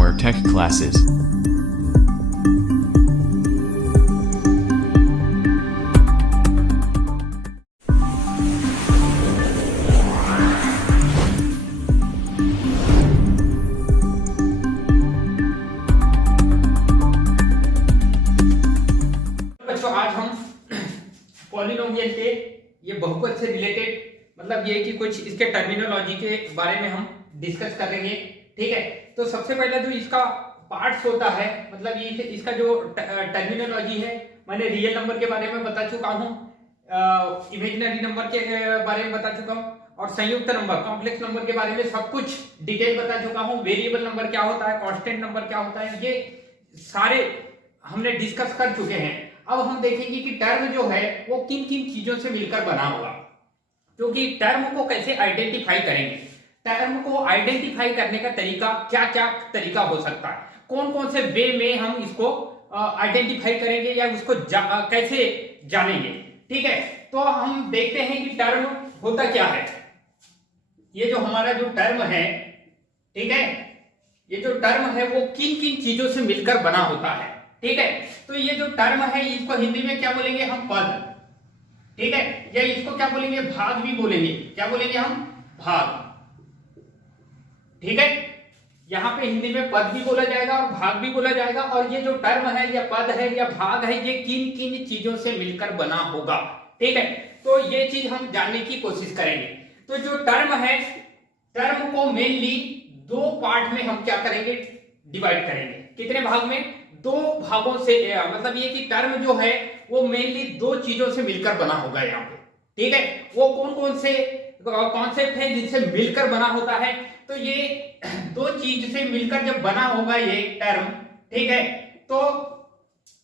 more tech classes. बच्चों आज हम पॉलिनोमियल के ये बहुपद से रिलेटेड मतलब ये कि कुछ इसके टर्मिनोलॉजी के बारे में हम डिस्कस करेंगे। ठीक है, तो सबसे पहला जो इसका पार्ट्स होता है मतलब ये इसका जो टर्मिनोलॉजी है, मैंने रियल नंबर के बारे में बता चुका हूँ, इमेजिनरी नंबर के बारे में बता चुका हूँ और संयुक्त नंबर कॉम्प्लेक्स नंबर के बारे में सब कुछ डिटेल बता चुका हूँ। वेरिएबल नंबर क्या होता है, कांस्टेंट नंबर क्या होता है, ये सारे हमने डिस्कस कर चुके हैं। अब हम देखेंगे कि टर्म जो है वो किन किन चीजों से मिलकर बना होगा, क्योंकि टर्म को कैसे आइडेंटिफाई करेंगे, टर्म को आइडेंटिफाई करने का तरीका क्या क्या तरीका हो सकता है, कौन कौन से वे में हम इसको आइडेंटिफाई करेंगे या उसको कैसे जानेंगे। ठीक है, तो हम देखते हैं कि टर्म होता क्या है। ये जो हमारा जो टर्म है, ठीक है, ये जो टर्म है वो किन किन चीजों से मिलकर बना होता है। ठीक है, तो ये जो टर्म है इसको हिंदी में क्या बोलेंगे हम, पद। ठीक है, या इसको क्या बोलेंगे, भाग भी बोलेंगे। क्या बोलेंगे हम, भाग। ठीक है, यहां पे हिंदी में पद भी बोला जाएगा और भाग भी बोला जाएगा। और ये जो टर्म है या पद है या भाग है ये किन किन चीजों से मिलकर बना होगा। ठीक है, तो ये चीज हम जानने की कोशिश करेंगे। तो जो टर्म है, टर्म को मेनली दो पार्ट में हम क्या करेंगे, डिवाइड करेंगे। कितने भाग में, दो भागों से, मतलब ये कि टर्म जो है वो मेनली दो चीजों से मिलकर बना होगा यहाँ पे। ठीक है, वो कौन कौन से कॉन्सेप्ट है जिनसे मिलकर बना होता है, तो ये दो चीज से मिलकर जब बना होगा ये टर्म, ठीक है, तो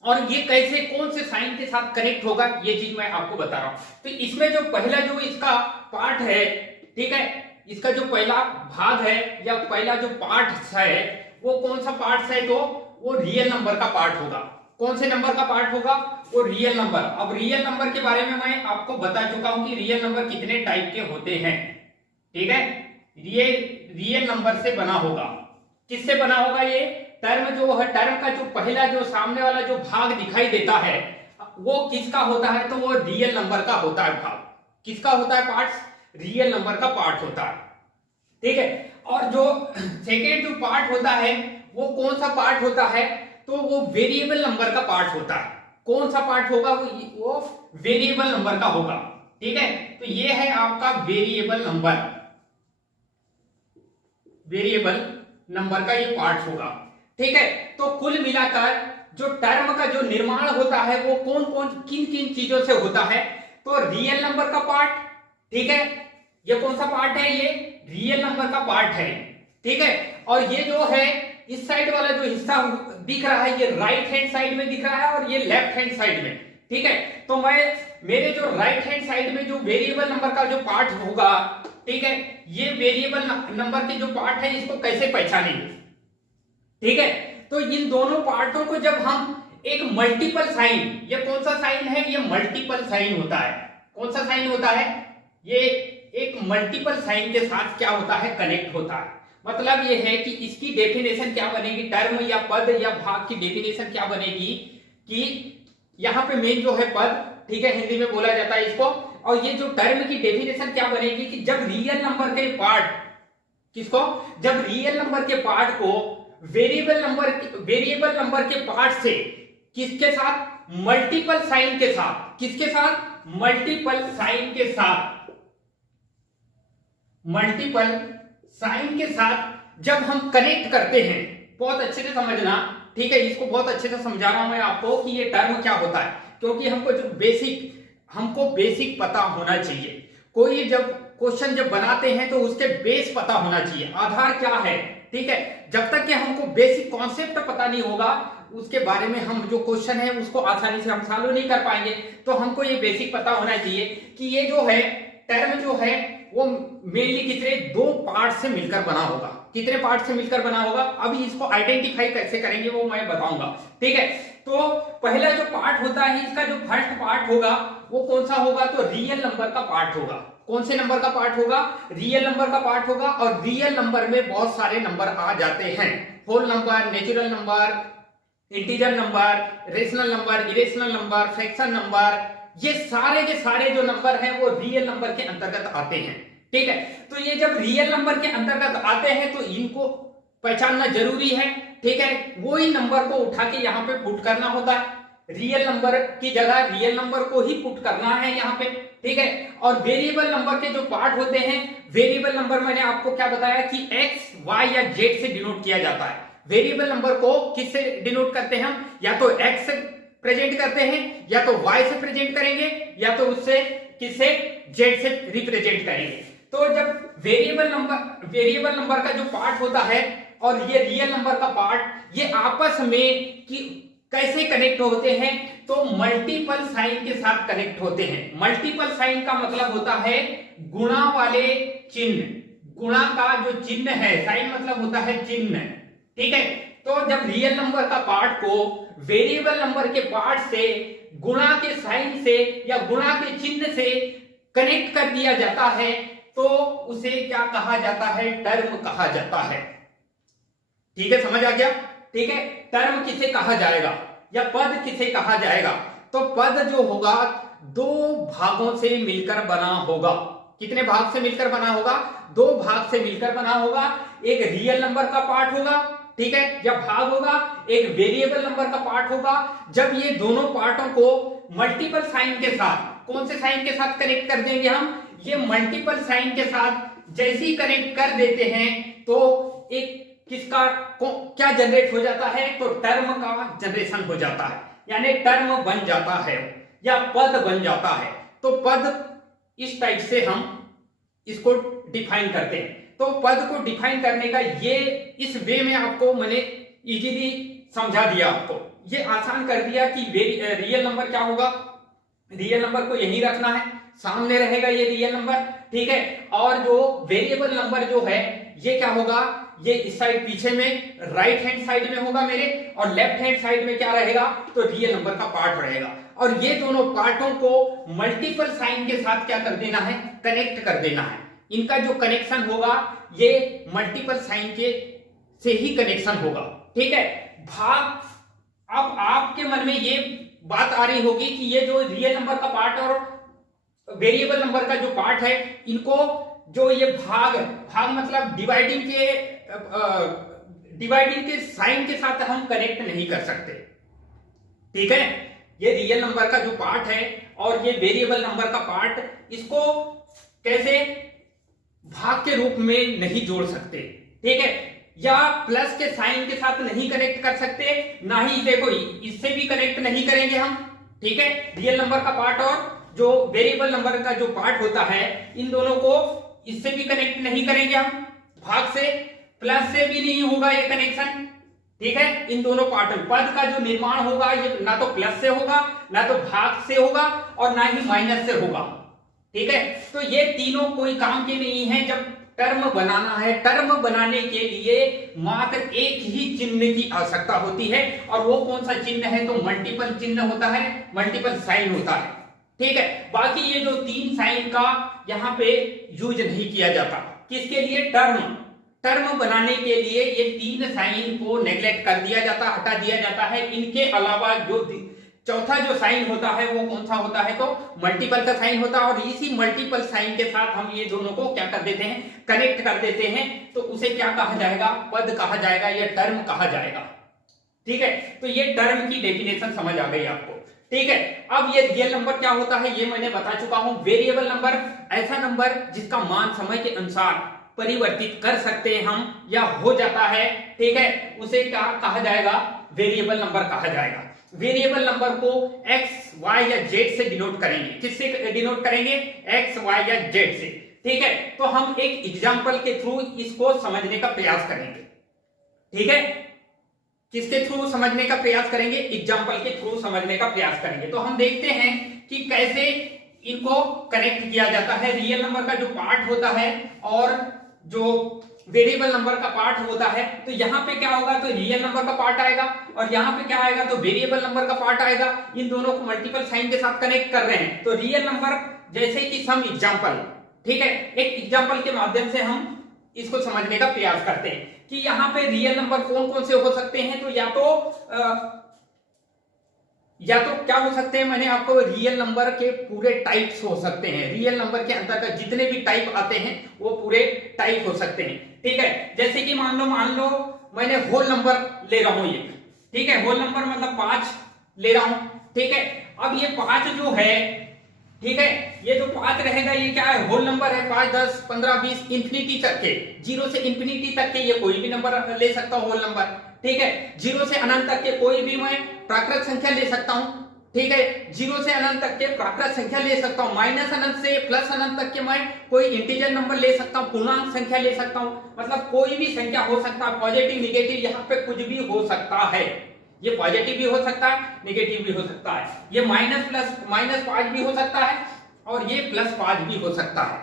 और ये कैसे कौन से साइन के साथ कनेक्ट होगा ये चीज मैं आपको बता रहा हूं। तो इसमें जो पहला जो इसका पार्ट है, ठीक है, इसका जो पहला भाग है या पहला जो पार्ट है वो कौन सा पार्ट है, तो वो रियल नंबर का पार्ट होगा। कौन से नंबर का पार्ट होगा, वो रियल नंबर। अब रियल नंबर के बारे में मैं आपको बता चुका हूं कि रियल नंबर कितने टाइप के होते हैं। ठीक है, रियल नंबर से बना होगा। किससे बना होगा ये टर्म जो है, टर्म का जो पहला जो सामने वाला जो भाग दिखाई देता है वो किसका होता है, तो वो रियल नंबर का होता है भाग। किसका होता है पार्ट, रियल नंबर का पार्ट होता है। ठीक है, और जो सेकेंड जो पार्ट होता है वो कौन सा पार्ट होता है, तो वो वेरिएबल नंबर का पार्ट होता है। कौन सा पार्ट होगा, वो वेरिएबल नंबर का होगा। ठीक है, तो ये है आपका वेरिएबल नंबर, वेरिएबल नंबर का ये पार्ट होगा। ठीक है, तो कुल मिलाकर जो टर्म का जो निर्माण होता है वो कौन कौन किन किन चीजों से होता है, तो रियल नंबर का पार्ट। ठीक है, ये कौन सा पार्ट है, ये रियल नंबर का पार्ट है। ठीक है, और ये जो है इस साइड वाला जो हिस्सा दिख रहा है ये राइट हैंड साइड में दिख रहा है और ये लेफ्ट हैंड साइड में। ठीक है, तो मैं मेरे जो राइट हैंड साइड में जो वेरिएबल नंबर का जो पार्ट होगा, ठीक है, ये वेरिएबल नंबर के जो पार्ट है इसको कैसे पहचानेंगे। ठीक है, तो इन दोनों पार्टों को जब हम एक मल्टीपल साइन, ये कौन सा साइन है, ये मल्टीपल साइन होता है। कौन सा साइन होता है, ये एक मल्टीपल साइन के साथ क्या होता है, कनेक्ट होता है। मतलब ये है कि इसकी डेफिनेशन क्या बनेगी, टर्म या पद या भाग की डेफिनेशन क्या बनेगी कि यहाँ पे मेन जो है पद, ठीक है, हिंदी में बोला जाता है इसको, और ये जो टर्म की डेफिनेशन क्या बनेगी कि जब रियल नंबर के पार्ट, किसको, जब रियल नंबर के पार्ट को वेरिएबल नंबर के पार्ट से किसके साथ, मल्टीपल साइन के साथ, किसके साथ, मल्टीपल साइन के साथ, मल्टीपल साइन के साथ जब हम कनेक्ट करते हैं, बहुत अच्छे से समझना। ठीक है, इसको बहुत अच्छे से समझा रहा हूं मैं आपको कि ये टर्म क्या होता है, क्योंकि हमको बेसिक पता होना चाहिए। कोई जब क्वेश्चन जब बनाते हैं तो उसके बेस पता होना चाहिए, आधार क्या है। ठीक है, जब तक कि हमको बेसिक कॉन्सेप्ट पता नहीं होगा उसके बारे में हम जो क्वेश्चन है उसको आसानी से हम सॉल्व नहीं कर पाएंगे। तो हमको ये बेसिक पता होना चाहिए कि ये जो है टर्म जो है वो मेनली कितने, दो पार्ट से मिलकर बना होगा। कितने पार्ट से मिलकर बना होगा, अभी इसको आइडेंटिफाई कैसे करेंगे वो मैं बताऊंगा। ठीक है, तो पहला जो पार्ट होता है इसका जो फर्स्ट पार्ट होगा वो कौन सा होगा, तो रियल नंबर का पार्ट होगा। कौन से नंबर का पार्ट होगा, रियल नंबर का पार्ट होगा। और रियल नंबर में बहुत सारे नंबर आ जाते हैं। Whole number, natural number, integer number, rational number, irrational number, fraction number, ये सारे के सारे जो नंबर हैं वो रियल नंबर के अंतर्गत आते हैं। ठीक है, तो ये जब रियल नंबर के अंतर्गत आते हैं तो इनको पहचानना जरूरी है। ठीक है, वही नंबर को उठा के यहाँ पे पुट करना होता है, रियल नंबर की जगह रियल नंबर को ही पुट करना है यहाँ पे। ठीक है, और वेरिएबल नंबर के जो पार्ट होते हैं, वेरिएबल नंबर मैंने आपको क्या बताया कि एक्स, वाई या जेड से डिनोट किया जाता है। वेरिएबल नंबर को किससे डिनोट करते हैं हम? या तो एक्स से प्रेजेंट करते हैं, या तो वाई से प्रेजेंट करेंगे, या तो उससे किससे, जेड से रिप्रेजेंट करेंगे। तो जब वेरिएबल नंबर का जो पार्ट होता है और ये रियल नंबर का पार्ट, ये आपस में कि कैसे कनेक्ट होते हैं, तो मल्टीपल साइन के साथ कनेक्ट होते हैं। मल्टीपल साइन का मतलब होता है गुणा वाले चिन्ह। गुणा का जो चिन्ह है, साइन मतलब होता है चिन्ह। ठीक है, तो जब रियल नंबर का पार्ट को वेरिएबल नंबर के पार्ट से गुणा के साइन से या गुणा के चिन्ह से कनेक्ट कर दिया जाता है तो उसे क्या कहा जाता है? टर्म कहा जाता है। ठीक है, समझ आ गया? ठीक है, टर्म किसे कहा जाएगा या पद किसे कहा जाएगा? तो पद जो होगा दो भागों से मिलकर बना होगा। कितने भाग से मिलकर बना होगा? दो भाग से मिलकर बना होगा। एक रियल नंबर का पार्ट होगा, ठीक है, या भाग होगा, एक वेरिएबल नंबर का पार्ट होगा। जब ये दोनों पार्टों को मल्टीपल साइन के साथ, कौन से साइन के साथ कनेक्ट कर देंगे हम? ये मल्टीपल साइन के साथ जैसे ही कनेक्ट कर देते हैं तो एक किसका क्या जनरेट हो जाता है? तो टर्म का जनरेशन हो जाता है, यानी टर्म बन जाता है या पद बन जाता है। तो पद इस टाइप से हम इसको डिफाइन करते हैं। तो पद को डिफाइन करने का ये इस वे में आपको मैंने इजीली समझा दिया, आपको ये आसान कर दिया कि रियल नंबर क्या होगा। रियल नंबर को यही रखना है, सामने रहेगा ये रियल नंबर। ठीक है, और जो वेरिएबल नंबर जो है ये क्या होगा? ये इस साइड पीछे में राइट हैंड साइड में होगा मेरे, और लेफ्ट हैंड साइड में क्या रहेगा? तो रियल नंबर का पार्ट रहेगा। और ये दोनों पार्टों को मल्टीपल साइन के साथ क्या कर देना है? कनेक्ट कर देना है। इनका जो कनेक्शन होगा ये मल्टीपल साइन के से ही कनेक्शन होगा। ठीक है, भाग, अब आपके मन में ये बात आ रही होगी कि ये जो रियल नंबर का पार्ट और वेरिएबल नंबर का जो पार्ट है, इनको जो ये भाग मतलब डिवाइडिंग के साइन के साथ हम कनेक्ट नहीं कर सकते। ठीक है, ये रियल नंबर का जो पार्ट है और ये वेरिएबल नंबर का पार्ट, इसको कैसे भाग के रूप में नहीं जोड़ सकते। ठीक है, या प्लस के साइन के साथ नहीं कनेक्ट कर सकते, ना ही देखो इससे भी कनेक्ट नहीं करेंगे हम। ठीक है, रियल नंबर का पार्ट और जो वेरिएबल नंबर का जो पार्ट होता है, इन दोनों को इससे भी कनेक्ट नहीं करेंगे हम, भाग से, प्लस से भी नहीं होगा ये कनेक्शन। ठीक है, इन दोनों पार्ट में पद का जो निर्माण होगा ये ना तो प्लस से होगा, ना तो भाग से होगा, और ना ही माइनस से होगा। ठीक है, तो ये तीनों कोई काम के नहीं है जब टर्म बनाना है। टर्म बनाने के लिए मात्र एक ही चिन्ह की आवश्यकता होती है, और वो कौन सा चिन्ह है? तो मल्टीपल चिन्ह होता है, मल्टीपल साइन होता है। ठीक है, बाकी ये जो तीन साइन का यहाँ पे यूज नहीं किया जाता। किसके लिए? टर्म बनाने के लिए ये तीन साइन को नेग्लेक्ट कर दिया जाता, हटा दिया जाता है। इनके अलावा जो चौथा जो साइन होता है वो कौन सा होता है? तो मल्टीपल का साइन होता है, और इसी मल्टीपल साइन के साथ हम ये दोनों को क्या कर देते हैं? कनेक्ट कर देते हैं। तो उसे क्या कहा जाएगा? पद कहा जाएगा, या टर्म कहा जाएगा। ठीक है, तो ये टर्म की डेफिनेशन समझ आ गई आपको। ठीक है, अब ये रियल नंबर क्या होता है ये मैंने बता चुका हूं। वेरिएबल नंबर, ऐसा नंबर जिसका मान समय के अनुसार परिवर्तित कर सकते हैं हम, या हो जाता है। ठीक है, उसे क्या कहा जाएगा? वेरिएबल नंबर कहा जाएगा। वेरिएबल नंबर को एक्स, वाई या जेड से डिनोट करेंगे। किससे डिनोट करेंगे? एक्स, वाई या जेड से। ठीक है, तो हम एक एग्जांपल के थ्रू इसको समझने का प्रयास करेंगे। ठीक है, किसके थ्रू समझने का प्रयास करेंगे? एग्जांपल के थ्रू समझने का प्रयास करेंगे। तो हम देखते हैं कि कैसे इनको कनेक्ट किया जाता है। रियल नंबर का जो पार्ट होता है और जो वेरिएबल नंबर का पार्ट होता है, तो यहाँ पे क्या होगा? तो रियल नंबर का पार्ट आएगा, और यहाँ पे क्या आएगा? तो वेरिएबल नंबर का पार्ट आएगा। इन दोनों को मल्टीपल साइन के साथ कनेक्ट कर रहे हैं। तो रियल नंबर, जैसे कि सम एग्जांपल, ठीक है, एक एग्जांपल के माध्यम से हम इसको समझने का प्रयास करते हैं कि यहाँ पे रियल नंबर कौन कौन से हो सकते हैं। तो या तो क्या हो सकते हैं, मैंने आपको रियल नंबर के पूरे टाइप्स हो सकते हैं। रियल नंबर के अंतर्गत जितने भी टाइप आते हैं वो पूरे टाइप हो सकते हैं। ठीक है, जैसे कि मान लो मैंने होल नंबर ले रहा हूं ये, ठीक है, होल नंबर मतलब 5 ले रहा हूं। ठीक है, अब ये 5 जो है, ठीक है, ये जो 5 रहेगा ये क्या है, होल नंबर है। 5, 10, 15, 20 इंफिनिटी तक के, 0 से इंफिनिटी तक के ये कोई भी नंबर ले सकता हूं होल नंबर। ठीक है, 0 से अनंत तक के कोई भी मैं प्राकृत संख्या ले सकता हूं। ठीक है, 0 से अनंत तक के प्राकृत संख्या ले सकता हूं। माइनस अनंत से प्लस अनंत तक के मैं कोई इंटीजर नंबर ले सकता हूं, पूर्णांक संख्या ले सकता हूं। मतलब कोई भी संख्या हो सकता है, पॉजिटिव निगेटिव, यहाँ पे कुछ भी हो सकता है। ये पॉजिटिव भी हो सकता है, निगेटिव भी हो सकता है, ये -5 भी हो सकता है और ये +5 भी हो सकता है।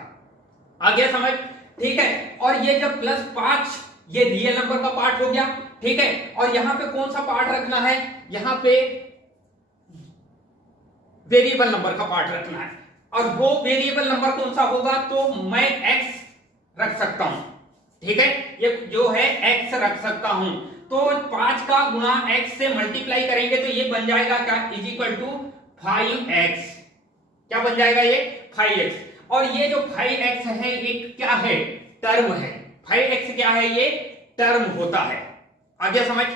आ गया समझ? ठीक है, और ये जब +5 ये रियल नंबर का पार्ट हो गया। ठीक है, और यहां पे कौन सा पार्ट रखना है, यहां पे वेरिएबल नंबर का पार्ट रखना है। और वो वेरिएबल नंबर कौन सा होगा, तो मैं x रख सकता हूं। ठीक है, ये जो है x रख सकता हूं। तो 5 का गुणा x से मल्टीप्लाई करेंगे तो ये बन जाएगा क्या, = 5x। क्या बन जाएगा ये, 5x। और ये जो 5x है ये क्या है, टर्म है। 5x क्या है, ये टर्म होता है। आ गया समझ?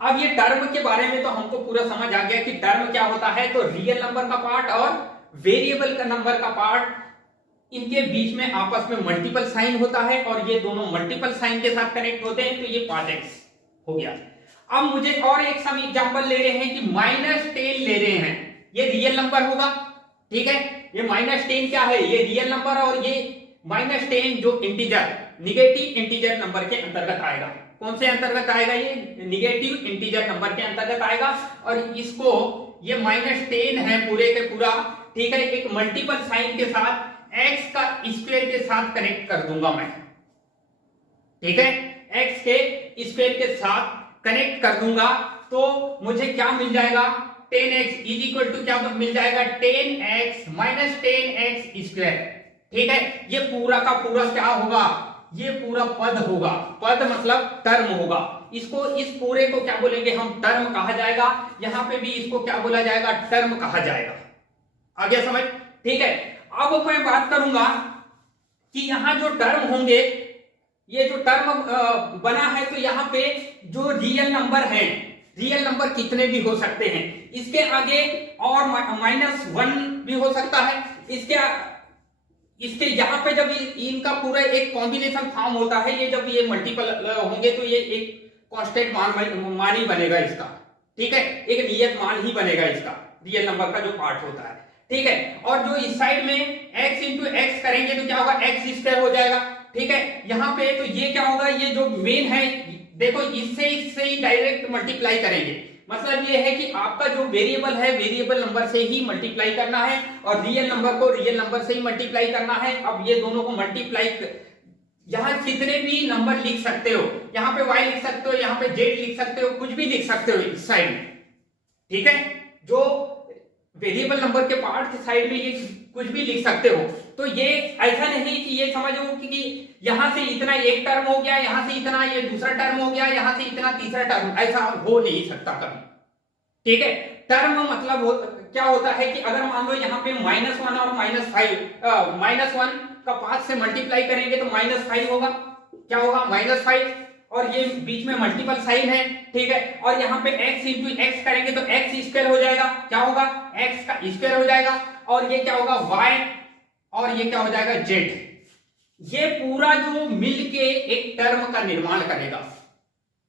अब ये टर्म के बारे में तो हमको पूरा समझ आ गया कि टर्म क्या होता है। तो रियल नंबर का पार्ट और वेरिएबल का नंबर का पार्ट, इनके बीच में आपस में मल्टीपल साइन होता है और ये दोनों मल्टीपल साइन के साथ कनेक्ट होते हैं। तो ये 5x हो गया। अब मुझे और एक सम एग्जांपल ले रहे हैं कि -10 ले रहे हैं, ये रियल नंबर होगा। ठीक है, ये -10 क्या है, ये रियल नंबर, और ये -10 जो इंटीजर, निगेटिव इंटीजर नंबर के अंतर्गत आएगा। कौन से अंतर्गत आएगा, ये निगेटिव इंटीजर नंबर के अंतर्गत आएगा। और इसको ये -10 है पूरे के पूरा, ठीक है, एक मल्टीपल साइन के साथ x का स्क्वायर के साथ कनेक्ट कर दूंगा मैं। ठीक है, x के स्क्वायर के साथ कनेक्ट कर दूंगा तो मुझे क्या मिल जाएगा, 10x = क्या मिल जाएगा, 10x - 10x स्क्वायर। ठीक है, ये पूरा का पूरा क्या होगा, ये पूरा पद होगा। पद मतलब टर्म होगा। इसको, इस पूरे को क्या बोलेंगे हम, टर्म कहा जाएगा। यहां पे भी इसको क्या बोला जाएगा, टर्म कहा जाएगा। आ गया समझ? ठीक है, अब मैं बात करूंगा कि यहां जो टर्म होंगे, ये जो टर्म बना है, तो यहां पे जो रियल नंबर है, रियल नंबर कितने भी हो सकते हैं। इसके आगे और -1 भी हो सकता है। इसके यहाँ पे जब इनका पूरा एक कॉम्बिनेशन फॉर्म होता है, ये जब ये मल्टीपल होंगे तो ये एक कांस्टेंट मान ही बनेगा इसका। ठीक है, एक नियत मान ही बनेगा इसका, रियल नंबर का जो पार्ट होता है। ठीक है, और जो इस साइड में x × x करेंगे तो क्या होगा, x² हो जाएगा। ठीक है, यहाँ पे तो ये क्या होगा, ये जो मेन है, देखो इससे ही डायरेक्ट मल्टीप्लाई करेंगे। मतलब ये है कि आपका जो वेरिएबल है, वेरिएबल नंबर से ही मल्टीप्लाई करना है और रियल नंबर को रियल नंबर से ही मल्टीप्लाई करना है। अब ये दोनों को मल्टीप्लाई, यहां कितने भी नंबर लिख सकते हो, यहाँ पे y लिख सकते हो, यहाँ पे z लिख सकते हो, कुछ भी लिख सकते हो इस साइड में। ठीक है, जो वेरिएबल नंबर के पार्ट के साइड में ये कुछ भी लिख सकते हो। तो ये ऐसा नहीं कि ये समझो कि यहां से इतना एक टर्म हो गया, यहां से इतना ये दूसरा टर्म हो गया, यहां से इतना तीसरा टर्म, ऐसा हो नहीं सकता कभी। ठीक है, टर्म मतलब क्या होता है कि अगर मान लो यहाँ पे -1 और -1 का 5 से मल्टीप्लाई करेंगे तो -5 होगा। क्या होगा, -5, और ये बीच में मल्टीपल साइन है। ठीक है, और यहाँ पे x × x करेंगे तो x² हो जाएगा। क्या होगा, x का स्क्वायर हो जाएगा। और ये क्या होगा, y, और ये क्या हो जाएगा, z। ये पूरा जो मिलके एक टर्म का निर्माण करेगा।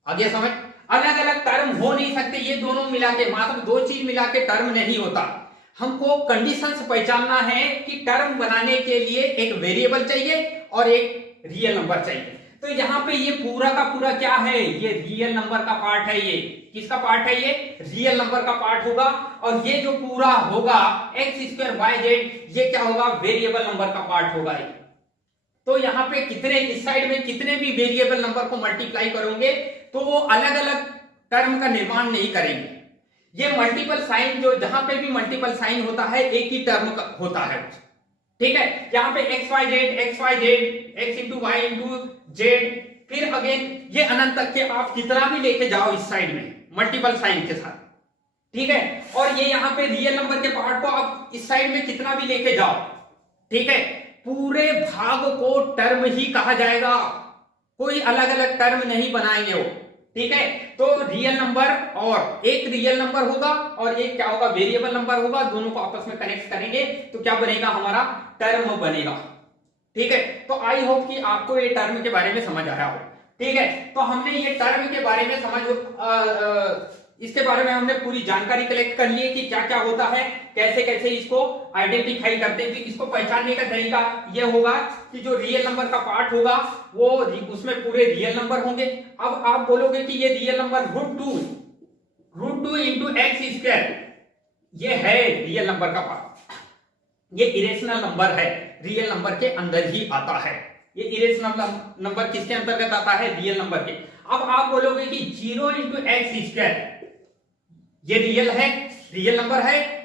आगे समझ? अलग अलग टर्म हो नहीं सकते, ये दोनों मिला के, मात्र दो चीज मिला के टर्म नहीं होता। हमको कंडीशंस पहचानना है कि टर्म बनाने के लिए एक वेरिएबल चाहिए और एक रियल नंबर चाहिए। तो यहाँ पे ये पूरा का पूरा क्या है, ये रियल नंबर का पार्ट है। ये किसका पार्ट है, ये रियल नंबर का पार्ट होगा। और ये जो पूरा होगा x² y z, ये क्या होगा, वेरिएबल नंबर का पार्ट होगा। तो यहाँ पे कितने, इस साइड में कितने भी वेरिएबल नंबर को मल्टीप्लाई करोगे तो वो अलग अलग टर्म का निर्माण नहीं करेंगे। ये मल्टीपल साइन, जो जहां पे भी मल्टीपल साइन होता है एक ही टर्म का होता है। ठीक है, यहाँ पे x y z, x into y into z, फिर अगेन ये अनंत तक के आप कितना भी लेके जाओ इस साइड में मल्टीपल साइन के साथ, ठीक है। और ये यहाँ पे रियल नंबर के पार्ट को आप इस साइड में कितना भी लेके जाओ, ठीक है, पूरे भाग को टर्म ही कहा जाएगा, कोई अलग अलग टर्म नहीं बनाएंगे वो, ठीक है। तो रियल नंबर और एक रियल नंबर होगा और एक क्या होगा, वेरिएबल नंबर होगा, दोनों को आपस में कनेक्ट करेंगे तो क्या बनेगा, हमारा टर्म बनेगा, ठीक है। तो आई होप कि आपको ये टर्म के बारे में समझ आया हो, ठीक है। तो हमने ये टर्म के बारे में इसके बारे में हमने पूरी जानकारी कलेक्ट कर ली है कि क्या क्या होता है, कैसे कैसे इसको आइडेंटिफाई करते हैं। इसको पहचानने का तरीका ये होगा कि जो रियल नंबर का पार्ट होगा वो उसमें पूरे रियल नंबर होंगे। अब आप बोलोगे कि ये real number √2 into x square, ये है रियल नंबर का पार्ट, ये इरेशनल नंबर है, रियल नंबर के अंदर ही आता है। ये इरेशनल नंबर किसके अंतर्गत आता है, रियल नंबर के। अब आप बोलोगे कि 0 इंटू एक्स स्क्वायर, ये रियल है, रियल नंबर है,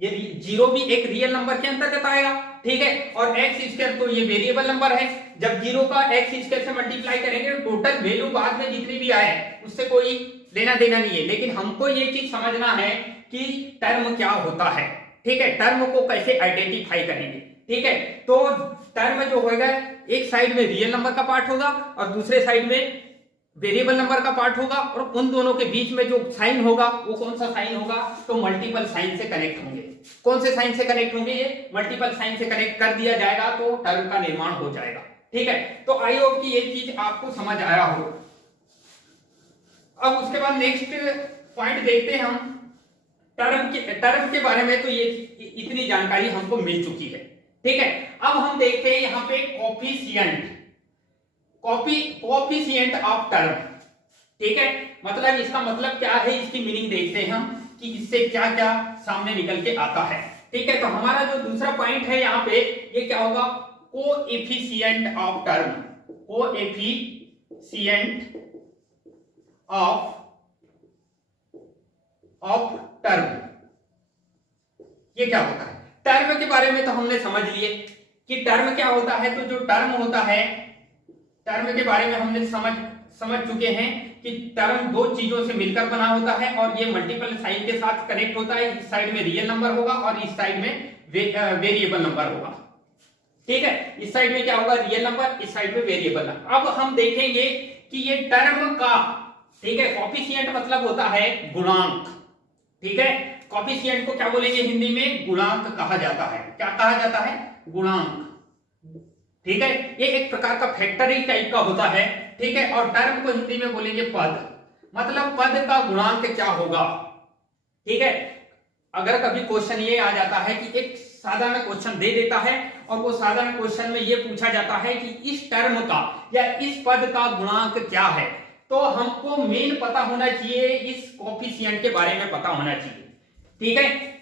ये 0 भी एक रियल नंबर के अंतर्गत आएगा, ठीक है। और एक्स स्क्वायर तो ये वेरिएबल नंबर है, जब 0 का एक्स स्क्वायर से मल्टीप्लाई करेंगे तो टोटल वैल्यू बाद में जितनी भी आए उससे कोई लेना देना नहीं है, लेकिन हमको ये चीज समझना है कि टर्म क्या होता है, ठीक है, टर्म को कैसे आइडेंटिफाई करेंगे, ठीक है। तो टर्म जो होगा, एक साइड में रियल नंबर का पार्ट होगा और दूसरे साइड में वेरिएबल नंबर का पार्ट होगा, और उन दोनों के बीच में जो साइन होगा वो कौन सा साइन होगा, तो मल्टीपल साइन से कनेक्ट होंगे। कौन से साइन से कनेक्ट होंगे, ये मल्टीपल साइन से कनेक्ट कर दिया जाएगा तो टर्म का निर्माण हो जाएगा, ठीक है। तो आई होप कि ये चीज आपको समझ आया हो। अब उसके बाद नेक्स्ट पॉइंट देखते हैं हम टर्म के बारे में। तो ये इतनी जानकारी हमको मिल चुकी है, ठीक है। अब हम देखते हैं यहाँ पे कोफिशिएंट ऑफ टर्म, ठीक है। मतलब इसका मतलब क्या है, इसकी मीनिंग देखते हैं हम कि इससे क्या क्या सामने निकल के आता है, ठीक है। तो हमारा जो दूसरा पॉइंट है यहाँ पे, ये क्या होगा, coefficient of term, coefficient of term, ये क्या होता है। टर्म के बारे में तो हमने समझ लिए कि टर्म क्या होता है। तो जो टर्म होता है, टर्म के बारे में हमने समझ चुके हैं कि टर्म दो चीजों से मिलकर बना होता है और ये मल्टीपल साइन के साथ कनेक्ट होता है। इस साइड में रियल नंबर होगा और इस साइड में वेरिएबल नंबर होगा, ठीक है। इस साइड में क्या होगा, रियल नंबर, इस साइड में वेरिएबल नंबर। अब हम देखेंगे कि ये टर्म का, ठीक है, कोफिशिएंट मतलब होता है गुणांक, ठीक है। कोफिशिएंट को क्या बोलेंगे हिंदी में, गुणांक कहा जाता है। क्या कहा जाता है, गुणांक, ठीक है। ये एक प्रकार का फैक्टरी टाइप का होता है, ठीक है। और टर्म को हिंदी में बोलेंगे पद, मतलब पद का गुणांक क्या होगा, ठीक है। अगर कभी क्वेश्चन ये आ जाता है कि एक साधारण क्वेश्चन दे देता है और वो साधारण क्वेश्चन में ये पूछा जाता है कि इस टर्म का या इस पद का गुणांक क्या है, तो हमको मेन पता होना चाहिए, इस कोफिशिएंट के बारे में पता होना चाहिए, ठीक है।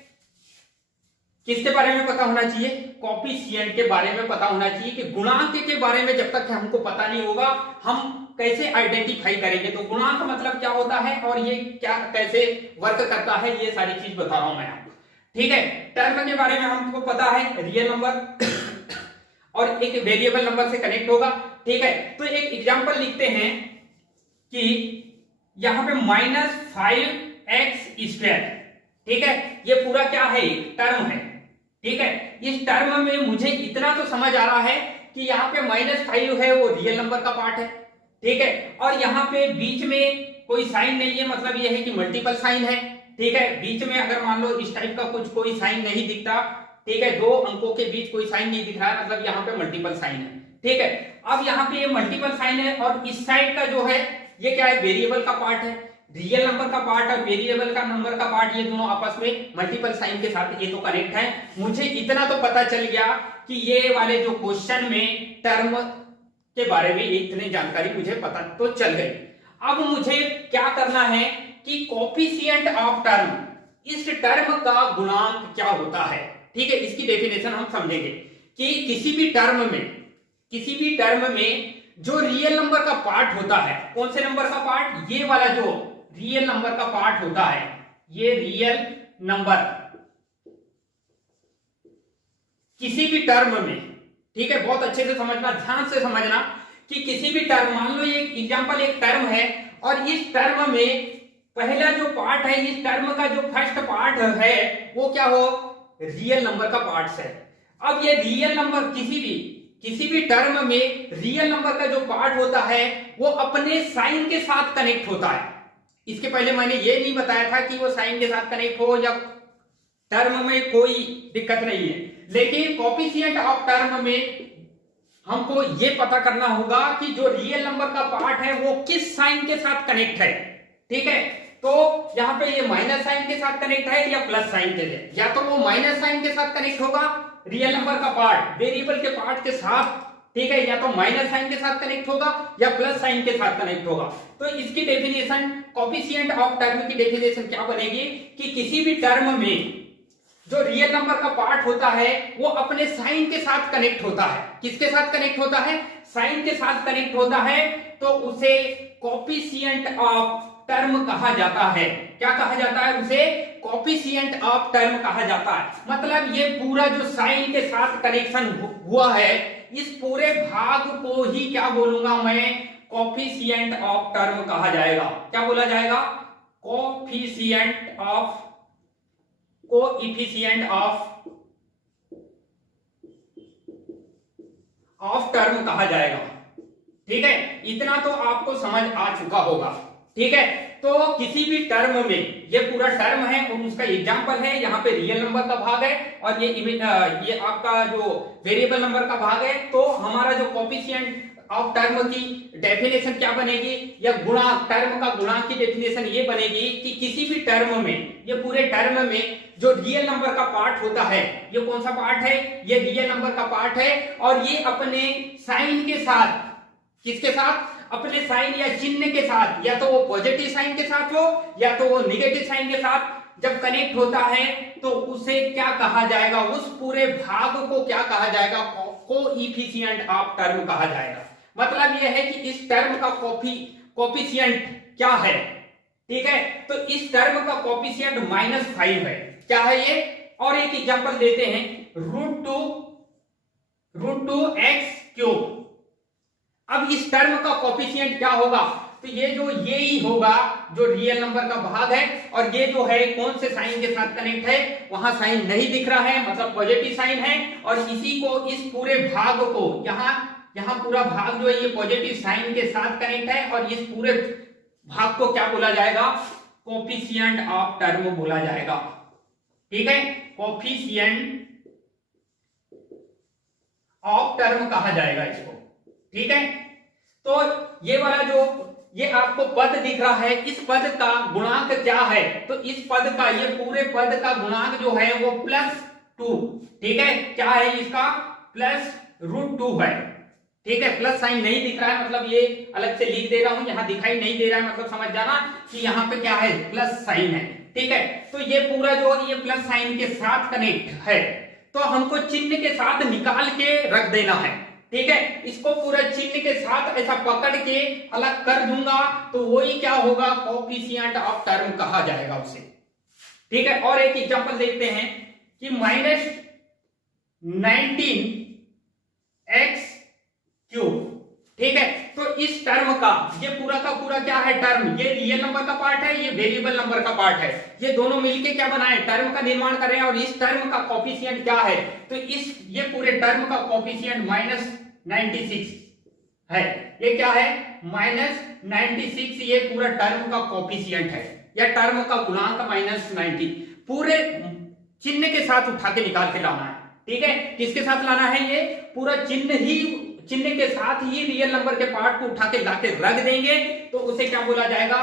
किसके बारे में पता होना चाहिए, कोफिशिएंट के बारे में पता होना चाहिए। कि गुणांक के बारे में जब तक हमको पता नहीं होगा हम कैसे आइडेंटिफाई करेंगे। तो गुणांक मतलब क्या होता है और ये क्या कैसे वर्क करता है, ये सारी चीज बता रहा हूं मैं आपको, ठीक है। टर्म के बारे में हमको पता है, रियल नंबर और एक वेरिएबल नंबर से कनेक्ट होगा, ठीक है। तो एक एग्जांपल लिखते हैं कि यहां पे -5x², ठीक है। ये पूरा क्या है, टर्म है, ठीक है। इस टर्म में मुझे इतना तो समझ आ रहा है कि यहाँ पे -5 है, वो रियल नंबर का पार्ट है, ठीक है। और यहाँ पे बीच में कोई साइन नहीं है, मतलब ये है कि मल्टीपल साइन है, ठीक है। बीच में अगर मान लो इस टाइप का कुछ कोई साइन नहीं दिखता, ठीक है, दो अंकों के बीच कोई साइन नहीं दिख रहा है, मतलब यहाँ पे मल्टीपल साइन है, ठीक है। अब यहाँ पे ये मल्टीपल साइन है और इस साइड का जो है ये क्या है, वेरिएबल का पार्ट है। रियल नंबर का पार्ट और वेरिएबल का नंबर का पार्ट, ये दोनों आपस में मल्टीपल साइन के साथ ये तो कनेक्ट है। मुझे इतना तो पता चल गया कि ये वाले जो क्वेश्चन में टर्म के बारे में इतनी जानकारी मुझे पता तो चल गई। अब मुझे क्या करना है कि कोफिशिएंट ऑफ टर्म, इस टर्म का गुणांक क्या होता है, ठीक है। इसकी डेफिनेशन हम समझेंगे कि किसी भी टर्म में जो रियल नंबर का पार्ट होता है, कौन से नंबर का पार्ट, ये वाला जो रियल नंबर का पार्ट होता है, ये रियल नंबर, किसी भी टर्म में, ठीक है, बहुत अच्छे से समझना, ध्यान से समझना कि किसी भी टर्म, मान लो ये एग्जांपल एक टर्म है और इस टर्म में पहला जो पार्ट है, इस टर्म का जो फर्स्ट पार्ट है वो क्या हो, रियल नंबर का पार्ट है। अब ये रियल नंबर किसी भी टर्म में रियल नंबर का जो पार्ट होता है वो अपने साइन के साथ कनेक्ट होता है। इसके पहले मैंने ये नहीं बताया था कि वो साइन के साथ कनेक्ट हो या टर्म में कोई दिक्कत नहीं है, लेकिन कोएफिशिएंट ऑफ टर्म में हमको ये पता करना होगा कि जो रियल नंबर का पार्ट है वो किस साइन के साथ कनेक्ट है। ठीक है, तो यहाँ पे ये माइनस साइन के साथ कनेक्ट है या प्लस साइन के साथ, या तो वो माइनस साइन के साथ कनेक्ट होगा रियल नंबर का पार्ट वेरिएबल के पार्ट के साथ, ठीक है, या तो माइनस साइन के साथ कनेक्ट होगा या प्लस साइन के साथ कनेक्ट होगा। तो इसकी डेफिनेशन, कोएफिशिएंट ऑफ टर्म की डेफिनेशन क्या बनेगी कि किसी भी टर्म में जो रियल नंबर का पार्ट होता है वो अपने साइन के साथ कनेक्ट होता है। किसके साथ कनेक्ट होता है, साइन के साथ कनेक्ट होता है, तो उसे कोएफिशिएंट ऑफ टर्म कहा जाता है। क्या कहा जाता है, उसे कोएफिशिएंट ऑफ टर्म कहा जाता है। मतलब ये पूरा जो साइन के साथ कनेक्शन हुआ है, इस पूरे भाग को ही क्या बोलूंगा मैं, कोएफिशिएंट ऑफ टर्म कहा जाएगा। क्या बोला जाएगा, कोएफिशिएंट ऑफ टर्म कहा जाएगा। ठीक है, इतना तो आपको समझ आ चुका होगा। ठीक है, तो किसी भी टर्म में, ये पूरा टर्म है और उसका एग्जांपल है, यहाँ पे रियल नंबर का भाग है और ये आपका जो वेरिएबल नंबर का भाग है, तो हमारा जो कोएफिशिएंट ऑफ टर्म की डेफिनेशन क्या बनेगी, या गुणांक, टर्म का गुणांक की डेफिनेशन ये बनेगी कि किसी भी टर्म में, ये पूरे टर्म में जो रियल नंबर का पार्ट होता है, ये कौन सा पार्ट है, ये रियल नंबर का पार्ट है, और ये अपने साइन के साथ, किसके साथ, अपने साइन या चिन्ह के साथ, या तो वो पॉजिटिव साइन के साथ हो या तो वो निगेटिव साइन के साथ जब कनेक्ट होता है तो उसे क्या कहा जाएगा, उस पूरे भाग को क्या कहा जाएगा, कोएफिशिएंट ऑफ टर्म कहा जाएगा। मतलब यह है कि इस टर्म का कोएफिशिएंट क्या है। ठीक है, तो इस टर्म का कोएफिशिएंट -5 है। क्या है ये, और एक एग्जांपल देते हैं, √2 x³। अब इस टर्म का कोएफिशिएंट क्या होगा, तो ये ही होगा जो रियल नंबर का भाग है, और ये जो है कौन से साइन के साथ कनेक्ट है, वहां साइन नहीं दिख रहा है, मतलब पॉजिटिव साइन है, और इसी को, इस पूरे भाग को, यहाँ पूरा भाग जो है ये पॉजिटिव साइन के साथ कनेक्ट है, और इस पूरे भाग को क्या बोला जाएगा, कोएफिशिएंट ऑफ टर्म बोला जाएगा। ठीक है, कोएफिशिएंट ऑफ टर्म कहा जाएगा इसको। ठीक है, तो ये वाला जो ये आपको पद दिख रहा है, इस पद का गुणांक क्या है, तो इस पद का, ये पूरे पद का गुणांक जो है वो +2। ठीक है, क्या है इसका, +√2 है। ठीक है, प्लस साइन नहीं दिख रहा है, मतलब ये अलग से लिख दे रहा हूं, यहां दिखाई नहीं दे रहा है, मतलब समझ जाना कि यहाँ पे क्या है, प्लस साइन है। ठीक है, तो ये पूरा जो ये प्लस साइन के साथ कनेक्ट है, तो हमको चिन्ह के साथ निकाल के रख देना है। ठीक है, इसको पूरा चिन्ह के साथ ऐसा पकड़ के अलग कर दूंगा तो वही क्या होगा, कोएफिशिएंट ऑफ टर्म कहा जाएगा उसे। ठीक है, और एक एग्जांपल देखते हैं कि -19x³। ठीक है, तो इस टर्म का, ये पूरा का पूरा क्या है, टर्म, ये रियल नंबर का पार्ट है, ये वेरिएबल नंबर का पार्ट है, ये दोनों मिलके क्या बनाए, टर्म का निर्माण कर रहे हैं, और इस टर्म का कोएफिशिएंट क्या है, तो ये पूरे टर्म का कोएफिशिएंट -96 है। ये क्या है, -96, ये पूरा टर्म का कोएफिशिएंट है, या टर्म का गुणांक -90, पूरे चिन्ह के साथ उठा के निकाल के लाना है। ठीक है, किसके साथ लाना है, ये पूरा चिन्ह के साथ ही रियल नंबर के पार्ट को उठा के लाके रख देंगे, तो उसे क्या बोला जाएगा,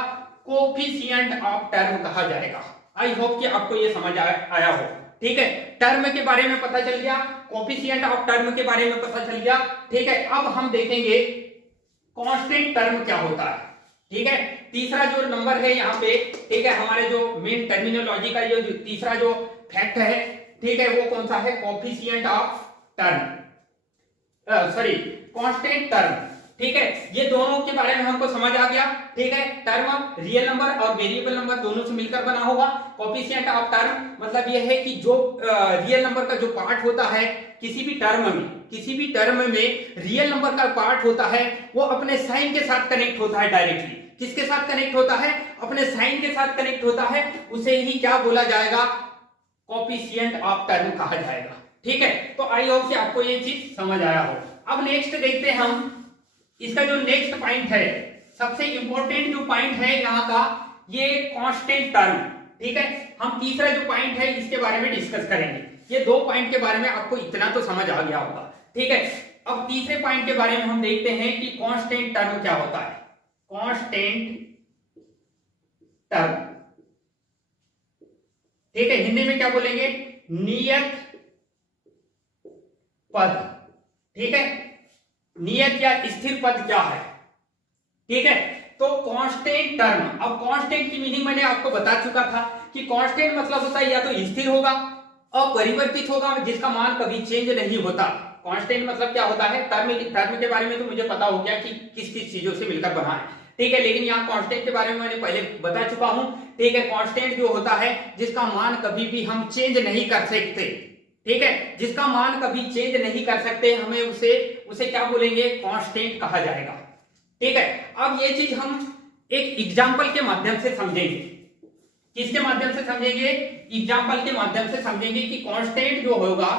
कोएफिशिएंट ऑफ टर्म कहा जाएगा। आई होप कि आपको ये समझ आया हो। ठीक है, टर्म के बारे में पता चल गया, कोएफिशिएंट ऑफ टर्म के बारे में पता चल गया। ठीक है, अब हम देखेंगे कांस्टेंट टर्म क्या होता है। ठीक है, तीसरा जो नंबर है यहाँ पे, ठीक है, हमारे जो मेन टर्मिनोलॉजी का ये तीसरा जो फैक्ट है, ठीक है, वो कौन सा है, coefficient of term, sorry, constant term. ठीक है, ये दोनों के बारे में हमको समझ आ गया। ठीक है, टर्म रियल नंबर और वेरिएबल नंबर दोनों से मिलकर बना होगा। कोएफिशिएंट ऑफ टर्म मतलब ये है कि जो रियल नंबर का जो पार्ट होता है किसी भी टर्म में रियल नंबर का पार्ट होता है वो अपने साइन के साथ कनेक्ट होता है डायरेक्टली। किसके साथ कनेक्ट होता है? अपने साइन के साथ कनेक्ट होता है, उसे ही क्या बोला जाएगा? कोएफिशिएंट ऑफ टर्म कहा जाएगा। ठीक है, तो आई होप कि आपको ये चीज समझ आया हो। अब नेक्स्ट देखते हैं हम इसका जो नेक्स्ट पॉइंट है, सबसे इंपॉर्टेंट जो पॉइंट है यहाँ का, ये कांस्टेंट टर्म। ठीक है, हम तीसरा जो पॉइंट है इसके बारे में डिस्कस करेंगे। ये दो पॉइंट के बारे में आपको इतना तो समझ आ गया होगा। ठीक है, अब तीसरे पॉइंट के बारे में हम देखते हैं कि कांस्टेंट टर्म क्या होता है। कांस्टेंट टर्म, ठीक है, हिंदी में क्या बोलेंगे? नियत पद। ठीक है, नियत या स्थिर पद क्या है? ठीक है, तो कांस्टेंट टर्म, अब कांस्टेंट की मीनिंग मैंने आपको बता चुका था कि कांस्टेंट मतलब होता है या तो स्थिर होगा, अपरिवर्तित होगा, जिसका मान कभी चेंज नहीं होता। कांस्टेंट मतलब क्या होता है? टर्म के बारे में तो मुझे पता हो गया कि किस किस चीजों से मिलकर बना है। ठीक है, लेकिन यहाँ कांस्टेंट के बारे में मैंने पहले बता चुका हूं। ठीक है, कांस्टेंट जो होता है जिसका मान कभी भी हम चेंज नहीं कर सकते। ठीक है, जिसका मान कभी चेंज नहीं कर सकते, हमें उसे क्या बोलेंगे? कांस्टेंट कहा जाएगा। ठीक है, अब ये चीज हम एक एग्जांपल के माध्यम से समझेंगे। किसके माध्यम से समझेंगे? एग्जांपल के माध्यम से समझेंगे कि कांस्टेंट जो होगा,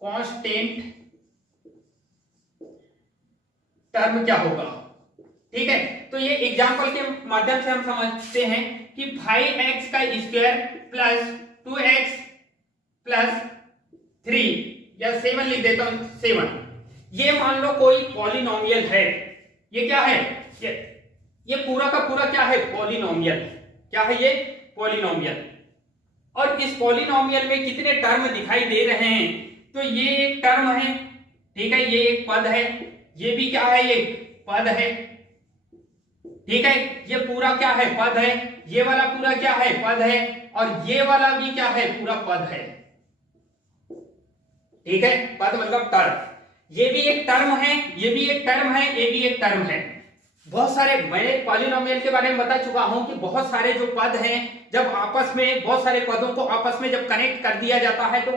कांस्टेंट टर्म क्या होगा। ठीक है, तो ये एग्जांपल के माध्यम से हम समझते हैं कि 5x का स्क्वायर प्लस 2x प्लस 3 या 7 लिख देता हूं, 7, ये मान लो कोई पॉलिनोमियल है। ये क्या है? ये पूरा का पूरा क्या है? पॉलिनोमियल। क्या है ये? पॉलिनोमियल। और इस पॉलिनोमियल में कितने टर्म दिखाई दे रहे हैं? तो ये एक टर्म है, ठीक है, ये एक पद है, ये भी क्या है? एक पद है। ठीक है, ये पूरा क्या है? पद है। ये वाला पूरा क्या है? पद है। और ये वाला भी क्या है? पूरा पद है। ठीक है, पद मतलब टर्म। ये भी एक टर्म है, ये भी एक टर्म है, ये भी एक टर्म है। बहुत सारे, मैंने पॉलिनोमियल के बारे में बता चुका हूं कि बहुत सारे जो पद हैं, जब आपस में बहुत सारे पदों को आपस में जब कनेक्ट कर दिया जाता है तो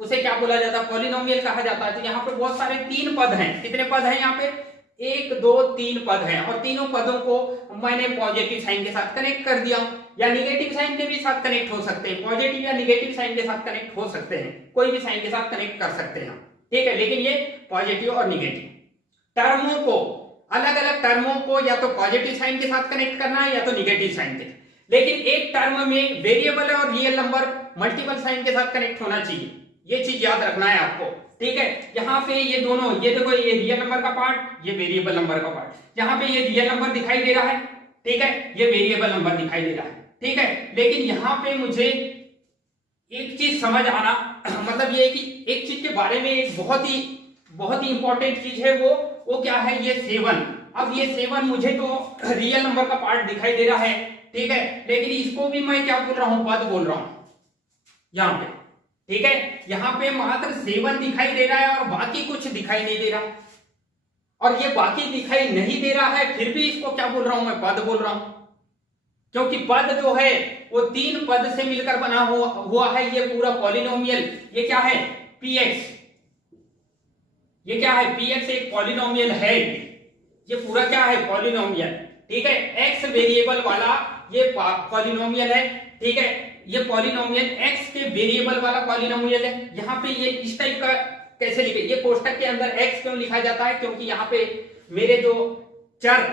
उसे क्या बोला जाता है? पॉलिनोमियल कहा जाता है। तो यहाँ पे बहुत सारे 3 पद हैं। कितने पद हैं यहाँ पे? 1 2 3 पद हैं, और तीनों पदों को मैंने पॉजिटिव साइन के साथ कनेक्ट कर दिया, या निगेटिव साइन के भी साथ कनेक्ट हो सकते हैं। पॉजिटिव या निगेटिव साइन के साथ कनेक्ट हो सकते हैं, कोई भी साइन के साथ कनेक्ट कर सकते हैं। ठीक है, लेकिन ये पॉजिटिव और निगेटिव टर्मों को, अलग अलग टर्मों को या तो पॉजिटिव साइन के साथ कनेक्ट करना है या तो निगेटिव साइन के। लेकिन एक टर्म में वेरिएबल और रियल नंबर मल्टीपल साइन के साथ कनेक्ट होना चाहिए, ये चीज याद रखना है आपको। ठीक है, यहाँ पे ये दोनों, ये देखो, ये रियल नंबर का पार्ट, ये वेरिएबल नंबर का पार्ट। यहाँ पे ये रियल नंबर दिखाई दे रहा है, ठीक है, ये वेरिएबल नंबर दिखाई दे रहा है। ठीक है, लेकिन यहाँ पे मुझे एक चीज समझ आना मतलब ये कि एक चीज के बारे में एक बहुत ही इंपॉर्टेंट चीज है, वो क्या है? ये 7। अब ये 7 मुझे तो रियल नंबर का पार्ट दिखाई दे रहा है, ठीक है, लेकिन इसको भी मैं क्या बोल रहा हूं? पद बोल रहा हूं यहाँ पे। ठीक है, यहाँ पे मात्र 7 दिखाई दे रहा है और बाकी कुछ दिखाई नहीं दे रहा। और ये बाकी दिखाई नहीं दे रहा है, फिर भी इसको क्या बोल रहा हूं? मैं पद बोल रहा हूं, क्योंकि पद जो है वो 3 पद से मिलकर बना हुआ है। ये पूरा पॉलिनोमियल, ये क्या है? px। ये क्या है? px एक पॉलिनोमियल है। ये पूरा क्या है? पॉलिनोमियल। ठीक है, x वेरिएबल वाला ये पॉलिनोमियल है। ठीक है, ये पॉलिनोमियल x के वेरिएबल वाला पॉलिनोमियल है। यहाँ पे ये इस टाइप का कैसे लिखे? ये कोष्टक के अंदर x क्यों लिखा जाता है? क्योंकि यहाँ पे मेरे जो चर,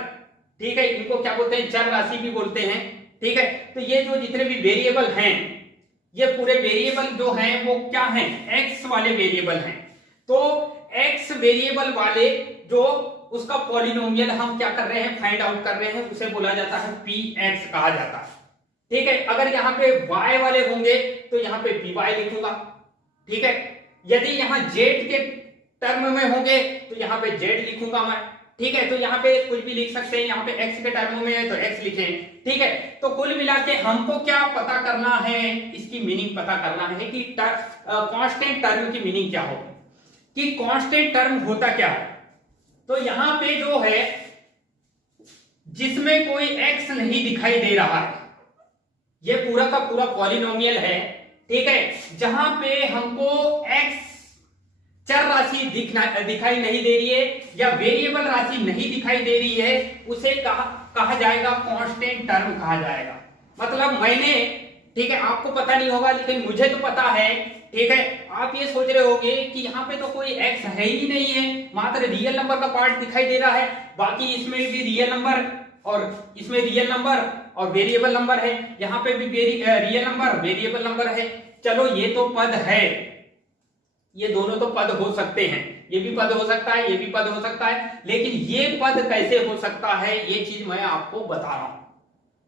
ठीक है, इनको क्या बोलते हैं? चर राशि भी बोलते हैं। ठीक है, तो ये जो जितने भी वेरिएबल हैं, ये पूरे वेरिएबल जो हैं वो क्या हैं? x वाले वेरिएबल हैं। तो x वेरिएबल वाले जो उसका पॉलिनोमियल हम क्या कर रहे हैं? फाइंड आउट कर रहे हैं, उसे बोला जाता है px कहा जाता है। ठीक है, अगर यहाँ पे y वाले होंगे तो यहाँ पे py लिखूंगा। ठीक है, यदि यहाँ z के टर्म में होंगे तो यहाँ पे z लिखूंगा मैं। ठीक है, तो यहाँ पे कुछ भी लिख सकते हैं, यहाँ पे x के टर्म में है तो x लिखें। ठीक है, तो कुल मिला के हमको क्या पता करना है? इसकी मीनिंग पता करना है कि कांस्टेंट टर्म की मीनिंग क्या होगी, कि कांस्टेंट टर्म होता क्या है। तो यहां पे जो है जिसमें कोई x नहीं दिखाई दे रहा है, ये पूरा का पूरा पॉलिनोमियल है, ठीक है। जहां पे हमको x चर राशि दिखाई नहीं दे रही है या वेरिएबल राशि नहीं दिखाई दे रही है, उसे कहा जाएगा कांस्टेंट टर्म कहा जाएगा। मतलब मैंने, ठीक है, आपको पता नहीं होगा लेकिन मुझे तो पता है, ठीक है। आप ये सोच रहे होंगे कि यहाँ पे तो कोई x है ही नहीं है, मात्र रियल नंबर का पार्ट दिखाई दे रहा है, बाकी इसमें भी रियल नंबर और इसमें रियल नंबर और वेरिएबल नंबर है, यहाँ पे भी रियल नंबर वेरिएबल नंबर है। चलो ये तो पद है, ये दोनों तो पद हो सकते हैं, ये भी पद हो सकता है, ये भी पद हो सकता है, लेकिन ये पद कैसे हो सकता है ये चीज मैं आपको बता रहा हूं,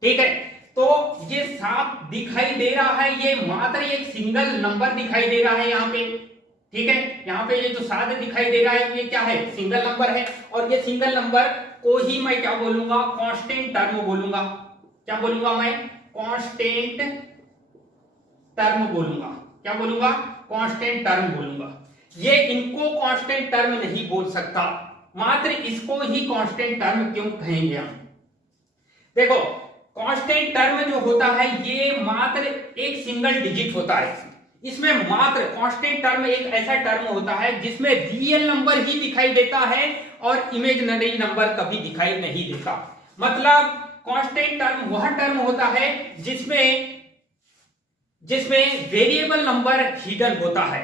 ठीक है। तो ये साफ दिखाई दे रहा है, ये मात्र एक सिंगल नंबर दिखाई दे रहा है यहाँ पे, ठीक है। यहाँ पे ये जो 7 दिखाई दे रहा है ये क्या है, सिंगल नंबर है, और ये सिंगल नंबर को ही मैं क्या बोलूंगा, कांस्टेंट टर्म बोलूंगा। क्या बोलूंगा मैं, कांस्टेंट टर्म बोलूंगा। क्या बोलूंगा, कांस्टेंट टर्म बोलूंगा। ये इनको कांस्टेंट टर्म नहीं बोल सकता, मात्र इसको ही कांस्टेंट टर्म क्यों कहेंगे हम। देखो कांस्टेंट टर्म जो होता है ये मात्र एक सिंगल डिजिट होता है, इसमें मात्र कांस्टेंट टर्म एक ऐसा टर्म होता है जिसमें रियल नंबर ही दिखाई देता है और इमेजिनरी नंबर कभी दिखाई नहीं देता। मतलब कांस्टेंट टर्म वह टर्म होता है जिसमें वेरिएबल नंबर हिडन होता है,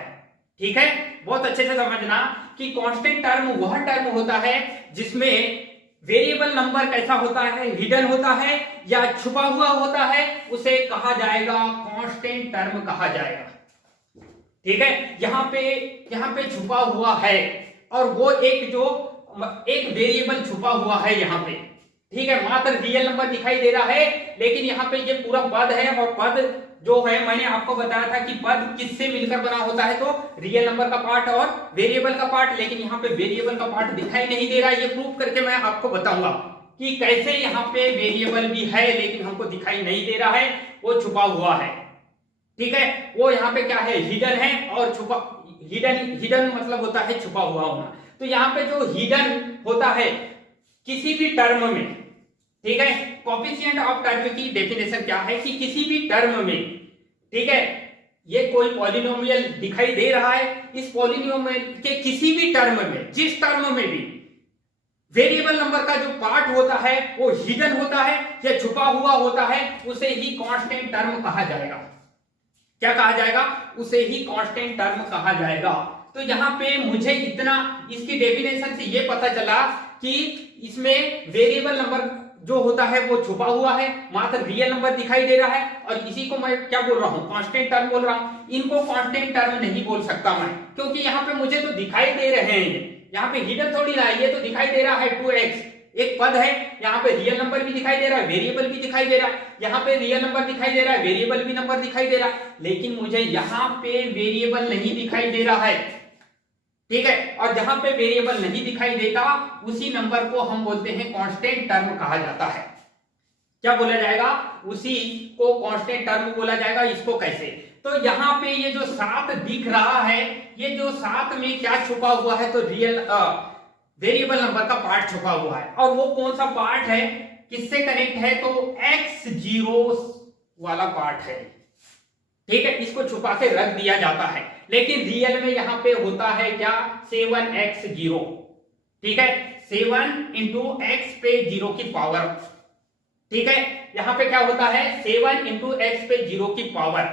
ठीक है। बहुत अच्छे से समझना कि कांस्टेंट टर्म वह टर्म होता है जिसमें वेरिएबल नंबर कैसा होता है, हिडन होता है या छुपा हुआ होता है, उसे कहा जाएगा कांस्टेंट टर्म कहा जाएगा, ठीक है। यहाँ पे छुपा हुआ है और वो एक वेरिएबल छुपा हुआ है यहाँ पे, ठीक है। मात्र रियल नंबर दिखाई दे रहा है, लेकिन यहाँ पे ये पूरा पद है, और पद जो है मैंने आपको बताया था कि पद किससे मिलकर बना होता है, तो रियल नंबर का पार्ट और वेरिएबल का पार्ट, लेकिन यहाँ पे वेरिएबल का पार्ट दिखाई नहीं दे रहा है। ये प्रूफ करके मैं आपको बताऊंगा कि कैसे यहाँ पे वेरिएबल भी है लेकिन हमको दिखाई नहीं दे रहा है, वो छुपा हुआ है, ठीक है। वो यहाँ पे क्या है, हिडन है, और छुपा हिडन मतलब होता है छुपा हुआ होना। तो यहाँ पे जो हिडन होता है किसी भी टर्म में, ठीक है, कोएफिशिएंट ऑफ टर्म की डेफिनेशन क्या है कि किसी भी टर्म में, ठीक है, ये कोई पॉलिनोमियल दिखाई दे रहा है, इस पॉलिनोमियल के किसी भी टर्म में, जिस टर्म में भी वेरिएबल नंबर का जो पार्ट होता है वो हिडन होता है या छुपा हुआ होता है, उसे ही कांस्टेंट टर्म कहा जाएगा। क्या कहा जाएगा, उसे ही कांस्टेंट टर्म कहा जाएगा। तो यहाँ पे मुझे इतना इसकी डेफिनेशन से ये पता चला कि इसमें वेरिएबल नंबर जो होता है वो छुपा हुआ है, मात्र रियल नंबर दिखाई दे रहा है, और इसी को मैं क्या बोल रहा हूं, कांस्टेंट टर्म बोल रहा हूं। इनको कांस्टेंट टर्म नहीं बोल सकता मैं, क्योंकि यहाँ पे मुझे तो दिखाई दे रहे हैं, यहाँ पे हिडन थोड़ी ना है, ये तो दिखाई दे रहा है 2x, एक पद है, यहाँ पे रियल नंबर भी दिखाई दे रहा है, वेरिएबल भी दिखाई दे रहा है, यहाँ पे रियल नंबर दिखाई दे रहा है, वेरिएबल भी नंबर दिखाई दे रहा है, लेकिन मुझे यहाँ पे वेरिएबल नहीं दिखाई दे रहा है, ठीक है। और जहां पे वेरिएबल नहीं दिखाई देता उसी नंबर को हम बोलते हैं कांस्टेंट टर्म कहा जाता है। क्या बोला जाएगा, उसी को कांस्टेंट टर्म बोला जाएगा। इसको कैसे, तो यहाँ पे ये जो 7 दिख रहा है, ये जो 7 में क्या छुपा हुआ है, तो रियल वेरिएबल नंबर का पार्ट छुपा हुआ है, और वो कौन सा पार्ट है, किससे कनेक्ट है, तो x0 वाला पार्ट है, ठीक है। इसको छुपा के रख दिया जाता है, लेकिन रियल में यहाँ पे होता है क्या, 7x0, ठीक है, 7 इंटू x पे 0 की पावर, ठीक है। यहाँ पे क्या होता है, 7 इंटू x पे 0 की पावर,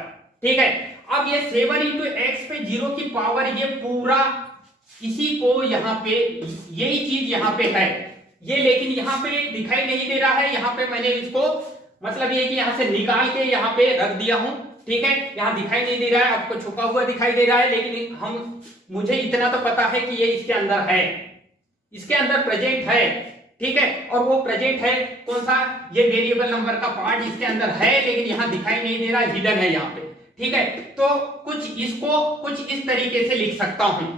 ठीक है। अब ये 7 इंटू x पे 0 की पावर, ये पूरा इसी को यहाँ पे, यही चीज यहाँ पे है ये, लेकिन यहाँ पे दिखाई नहीं दे रहा है। यहाँ पे मैंने इसको मतलब ये कि यहाँ से निकाल के यहाँ पे रख दिया हूं, ठीक है। यहाँ दिखाई नहीं दे रहा है, आपको छुपा हुआ दिखाई दे रहा है, लेकिन मुझे इतना तो पता है कि ये इसके अंदर है, इसके अंदर प्रेजेंट है, ठीक है। और वो प्रेजेंट है कौन सा, ये वेरिएबल नंबर का पार्ट इसके अंदर है, लेकिन यहाँ दिखाई नहीं दे रहा, हिडन है यहाँ पे, ठीक है। तो इसको कुछ इस तरीके से लिख सकता हूं,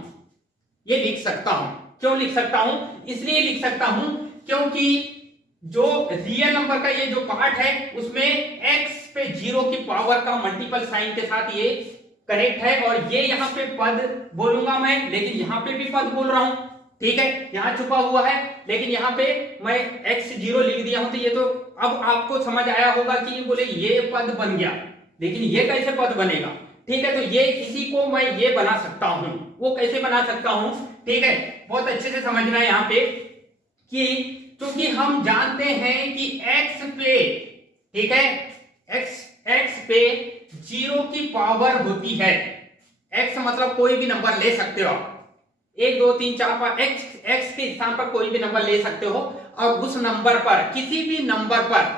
ये लिख सकता हूं। क्यों लिख सकता हूं, इसलिए लिख सकता हूं क्योंकि जो रियल नंबर का ये जो पार्ट है उसमें x पे 0 की पावर का मल्टीपल साइन के साथ ये कनेक्ट है, और ये यहाँ पे पद बोलूंगा मैं, लेकिन यहाँ पे भी पद बोल रहा हूं, ठीक है, यहाँ छुपा हुआ है, लेकिन यहाँ पे मैं x0 लिख दिया हूं, तो ये तो अब आपको समझ आया होगा कि बोले ये पद बन गया, लेकिन ये कैसे पद बनेगा, ठीक है। तो ये इसी को मैं ये बना सकता हूं, वो कैसे बना सकता हूं, ठीक है, बहुत अच्छे से समझना है यहाँ पे कि क्योंकि हम जानते हैं कि x पे, ठीक है, x पे 0 की पावर होती है, x मतलब कोई भी नंबर ले सकते हो आप, 1 2 3 4 5, x के स्थान पर कोई भी नंबर ले सकते हो, और उस नंबर पर किसी भी नंबर पर,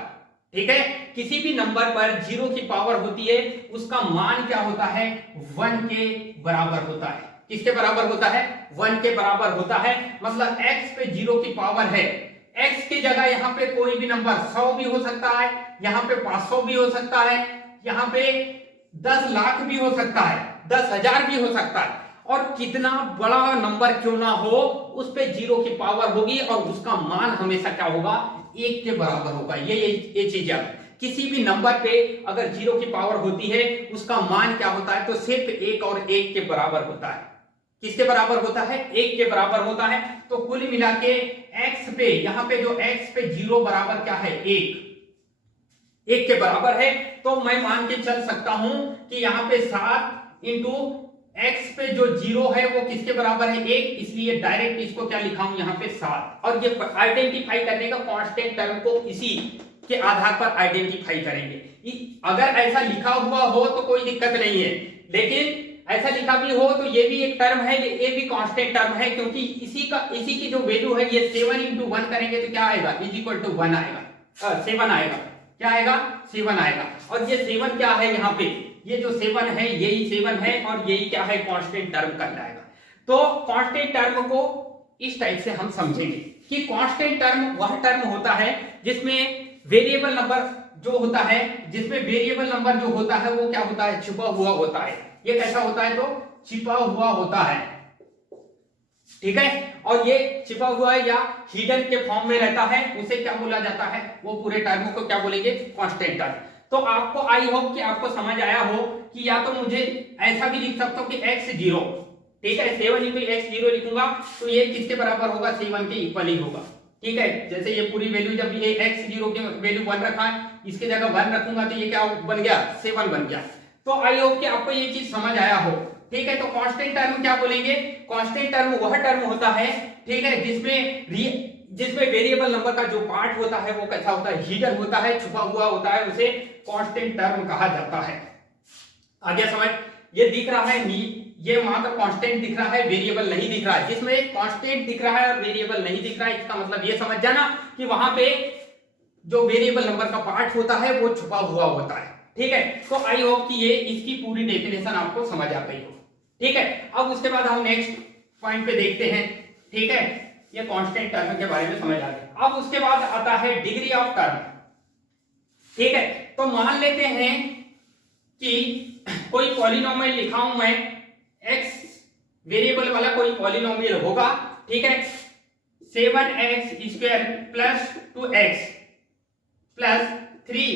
ठीक है, किसी भी नंबर पर 0 की पावर होती है, उसका मान क्या होता है, 1 के बराबर होता है। किसके बराबर होता है, 1 के बराबर होता है। मतलब x पे 0 की पावर है, x की जगह यहाँ पे कोई भी नंबर 100 भी हो सकता है, यहाँ पे 500 भी हो सकता है, यहाँ पे 10 लाख भी हो सकता है, 10,000 भी हो सकता है, और कितना बड़ा नंबर क्यों ना हो, उस पे 0 की पावर होगी और उसका मान हमेशा क्या होगा, 1 के बराबर होगा। ये चीज है, किसी भी नंबर पे अगर 0 की पावर होती है, उसका मान क्या होता है, तो सिर्फ 1 और 1 के बराबर होता है। किसके बराबर होता है, 1 के बराबर होता है। तो कुल मिला के x पे, यहाँ पे जो x पे 0 बराबर क्या है, 1 के बराबर है। तो मैं मान के चल सकता हूं कि यहाँ पे 7 इंटू x पे जो 0 है वो किसके बराबर है, 1, इसलिए डायरेक्ट इसको क्या लिखा हूं, यहाँ पे 7। और ये आइडेंटिफाई करने का कांस्टेंट टर्म को इसी के आधार पर आइडेंटिफाई करेंगे। अगर ऐसा लिखा हुआ हो तो कोई दिक्कत नहीं है, लेकिन ऐसा लिखा भी हो तो ये भी एक टर्म है, ये भी कांस्टेंट टर्म है, क्योंकि इसी की जो वैल्यू है, ये 7 इंटू 1 करेंगे तो क्या आएगा, इज इक्वल टू 1 आएगा, 7 आएगा, क्या आएगा, 7 आएगा। और ये 7 क्या है, यहाँ पे ये जो 7 है, यही 7 है, और यही क्या है, कांस्टेंट टर्म कहलाएगा। तो कांस्टेंट टर्म को इस टाइप से हम समझेंगे कि कांस्टेंट टर्म वह टर्म होता है जिसमें वेरिएबल नंबर जो होता है, जिसमें वेरिएबल नंबर जो होता है वो क्या होता है, छुपा हुआ होता है। ये कैसा होता है, तो छिपा हुआ होता है, ठीक है। और ये छिपा हुआ है या हिडन के फॉर्म में रहता है, उसे क्या बोला जाता है, वो पूरे टर्म को क्या बोलेंगे, कांस्टेंट टर्म। तो आपको आई होप कि आपको समझ आया हो कि या तो मुझे ऐसा भी लिख सकता हूं कि x0, ठीक है, 7 इंटू x0 लिखूंगा तो ये किसके बराबर होगा, 7 के इक्वल ही होगा, ठीक है। जैसे ये पूरी वैल्यू, जब ये x0 की वैल्यू 1 रखा है, इसकी जगह 1 रखूंगा तो ये क्या बन गया, 7 बन गया। तो आई होप कि आपको ये चीज समझ आया हो, ठीक है। तो कांस्टेंट टर्म क्या बोलेंगे, कांस्टेंट टर्म वह टर्म होता है, ठीक है, जिसमें वेरिएबल नंबर का जो पार्ट होता है वो कैसा होता है, हिडन होता है, छुपा हुआ होता है, उसे कांस्टेंट टर्म कहा जाता है। आगे समझ, ये दिख रहा है, ये मात्र कांस्टेंट दिख रहा है, वेरिएबल नहीं दिख रहा है। जिसमें कांस्टेंट दिख रहा है और वेरिएबल नहीं दिख रहा है, इसका मतलब ये समझ जाना कि वहां पे जो वेरिएबल नंबर का पार्ट होता है वो छुपा हुआ होता है, ठीक है। तो आई होप कि ये इसकी पूरी डेफिनेशन आपको समझ आ गई हो, ठीक है। अब उसके बाद हम नेक्स्ट पॉइंट पे देखते हैं, ठीक है, ये कांस्टेंट टर्म के बारे में समझ आ गया। अब उसके बाद आता है डिग्री ऑफ टर्म, ठीक है। तो मान लेते हैं कि कोई पॉलिनोमियल लिखा हूं मैं, x वेरिएबल वाला कोई पॉलिनोमियल होगा, ठीक है, 7x² प्लस 2x प्लस 3,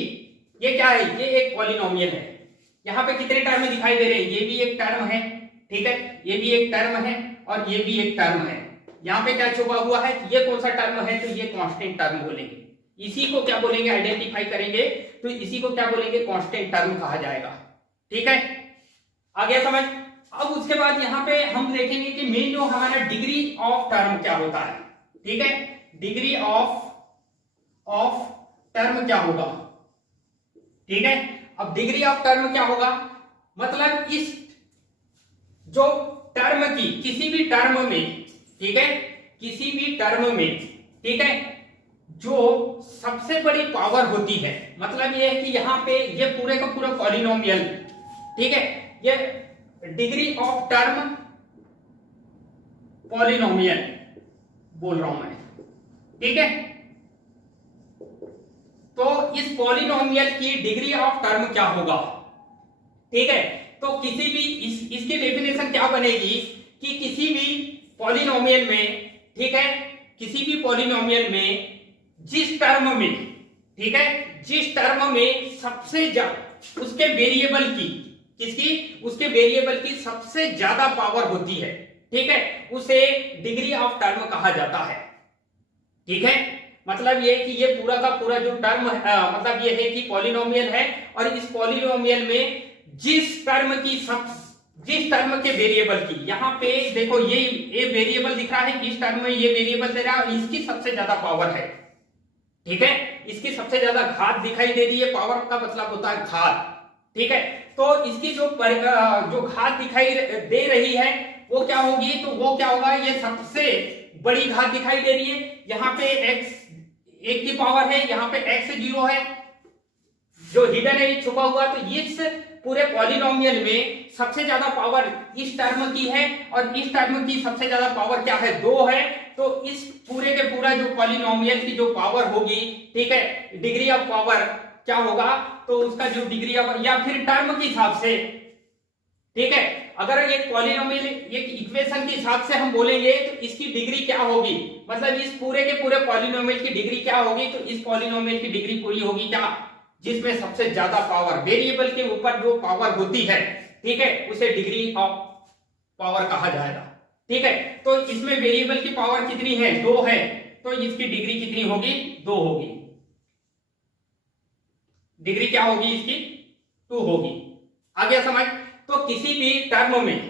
ये क्या है, ये एक पॉलिनोमियल है। यहाँ पे कितने टर्म दिखाई दे रहे हैं, ये भी एक टर्म है, ठीक है, ये भी एक टर्म है और ये भी एक टर्म है। यहाँ पे क्या छुपा हुआ है, ये कौन सा टर्म है, तो ये कांस्टेंट टर्म बोलेंगे। इसी को क्या बोलेंगे, आइडेंटिफाई करेंगे तो इसी को क्या बोलेंगे, कांस्टेंट टर्म कहा जाएगा, ठीक है। आगे समझ। अब उसके बाद यहाँ पे हम देखेंगे कि मेन जो हमारा डिग्री ऑफ टर्म क्या होता है, ठीक है, डिग्री ऑफ टर्म क्या होगा, ठीक है। अब डिग्री ऑफ टर्म क्या होगा, मतलब इस जो टर्म की किसी भी टर्म में, ठीक है, किसी भी टर्म में, ठीक है, जो सबसे बड़ी पावर होती है, मतलब ये है कि यहाँ पे ये पूरे का पूरा पॉलिनोमियल, ठीक है, ये डिग्री ऑफ टर्म पॉलिनोमियल बोल रहा हूं मैं, ठीक है। तो इस पॉलिनोमियल की डिग्री ऑफ टर्म क्या होगा, ठीक है। तो किसी भी इसकी डेफिनेशन क्या बनेगी कि किसी भी पॉलिनोमियल में, ठीक है, किसी भी पॉलिनोमियल में जिस टर्म में, ठीक है, जिस टर्म में सबसे ज्यादा उसके वेरिएबल की, किसकी, उसके वेरिएबल की सबसे ज्यादा पावर होती है, ठीक है, उसे डिग्री ऑफ टर्म कहा जाता है। ठीक है, मतलब ये कि ये पूरा का पूरा जो टर्म मतलब ये है कि पॉलिनोमियल है, और इस पॉलिनोमियल में जिस टर्म के वेरिएबल की, यहाँ पे देखो ये वेरिएबल दिख रहा है, इस टर्म में ये वेरिएबल दे रहा है, इसकी सबसे ज्यादा पावर है। ठीक है, इसकी सबसे ज्यादा घात दिखाई दे रही है, पावर का मतलब होता है घात। ठीक है, तो इसकी जो घात दिखाई दे रही है वो क्या होगी, तो वो क्या होगा, ये सबसे बड़ी घात दिखाई दे रही है। यहाँ पे x 1 की पावर है, यहाँ पे x 0 है, जो हिडन है, छुपा हुआ। तो इस पूरे पॉलिनोमियल में सबसे ज्यादा पावर इस टर्म की है, और इस टर्म की सबसे ज्यादा पावर क्या है, 2 है। तो इस पूरे के पूरा जो पॉलिनोमियल की जो पावर होगी, ठीक है, डिग्री ऑफ पावर क्या होगा, तो उसका जो डिग्री ऑफ, या फिर टर्म के हिसाब से, ठीक है, अगर एक पॉलिनोमियल एक इक्वेशन के हिसाब से हम बोलेंगे तो इसकी डिग्री क्या होगी, मतलब इस पूरे के पूरे पॉलिनोमियल की डिग्री क्या होगी, तो इस पॉलिनोमियल की डिग्री पूरी होगी क्या, जिसमें सबसे ज्यादा पावर, वेरिएबल के ऊपर जो पावर होती है, ठीक है, उसे डिग्री ऑफ पावर कहा जाएगा। ठीक है, तो इसमें वेरिएबल की पावर कितनी है, 2 है, तो इसकी डिग्री कितनी होगी, 2 होगी। डिग्री क्या होगी इसकी, 2 होगी। आगे समझ। तो किसी भी टर्म में,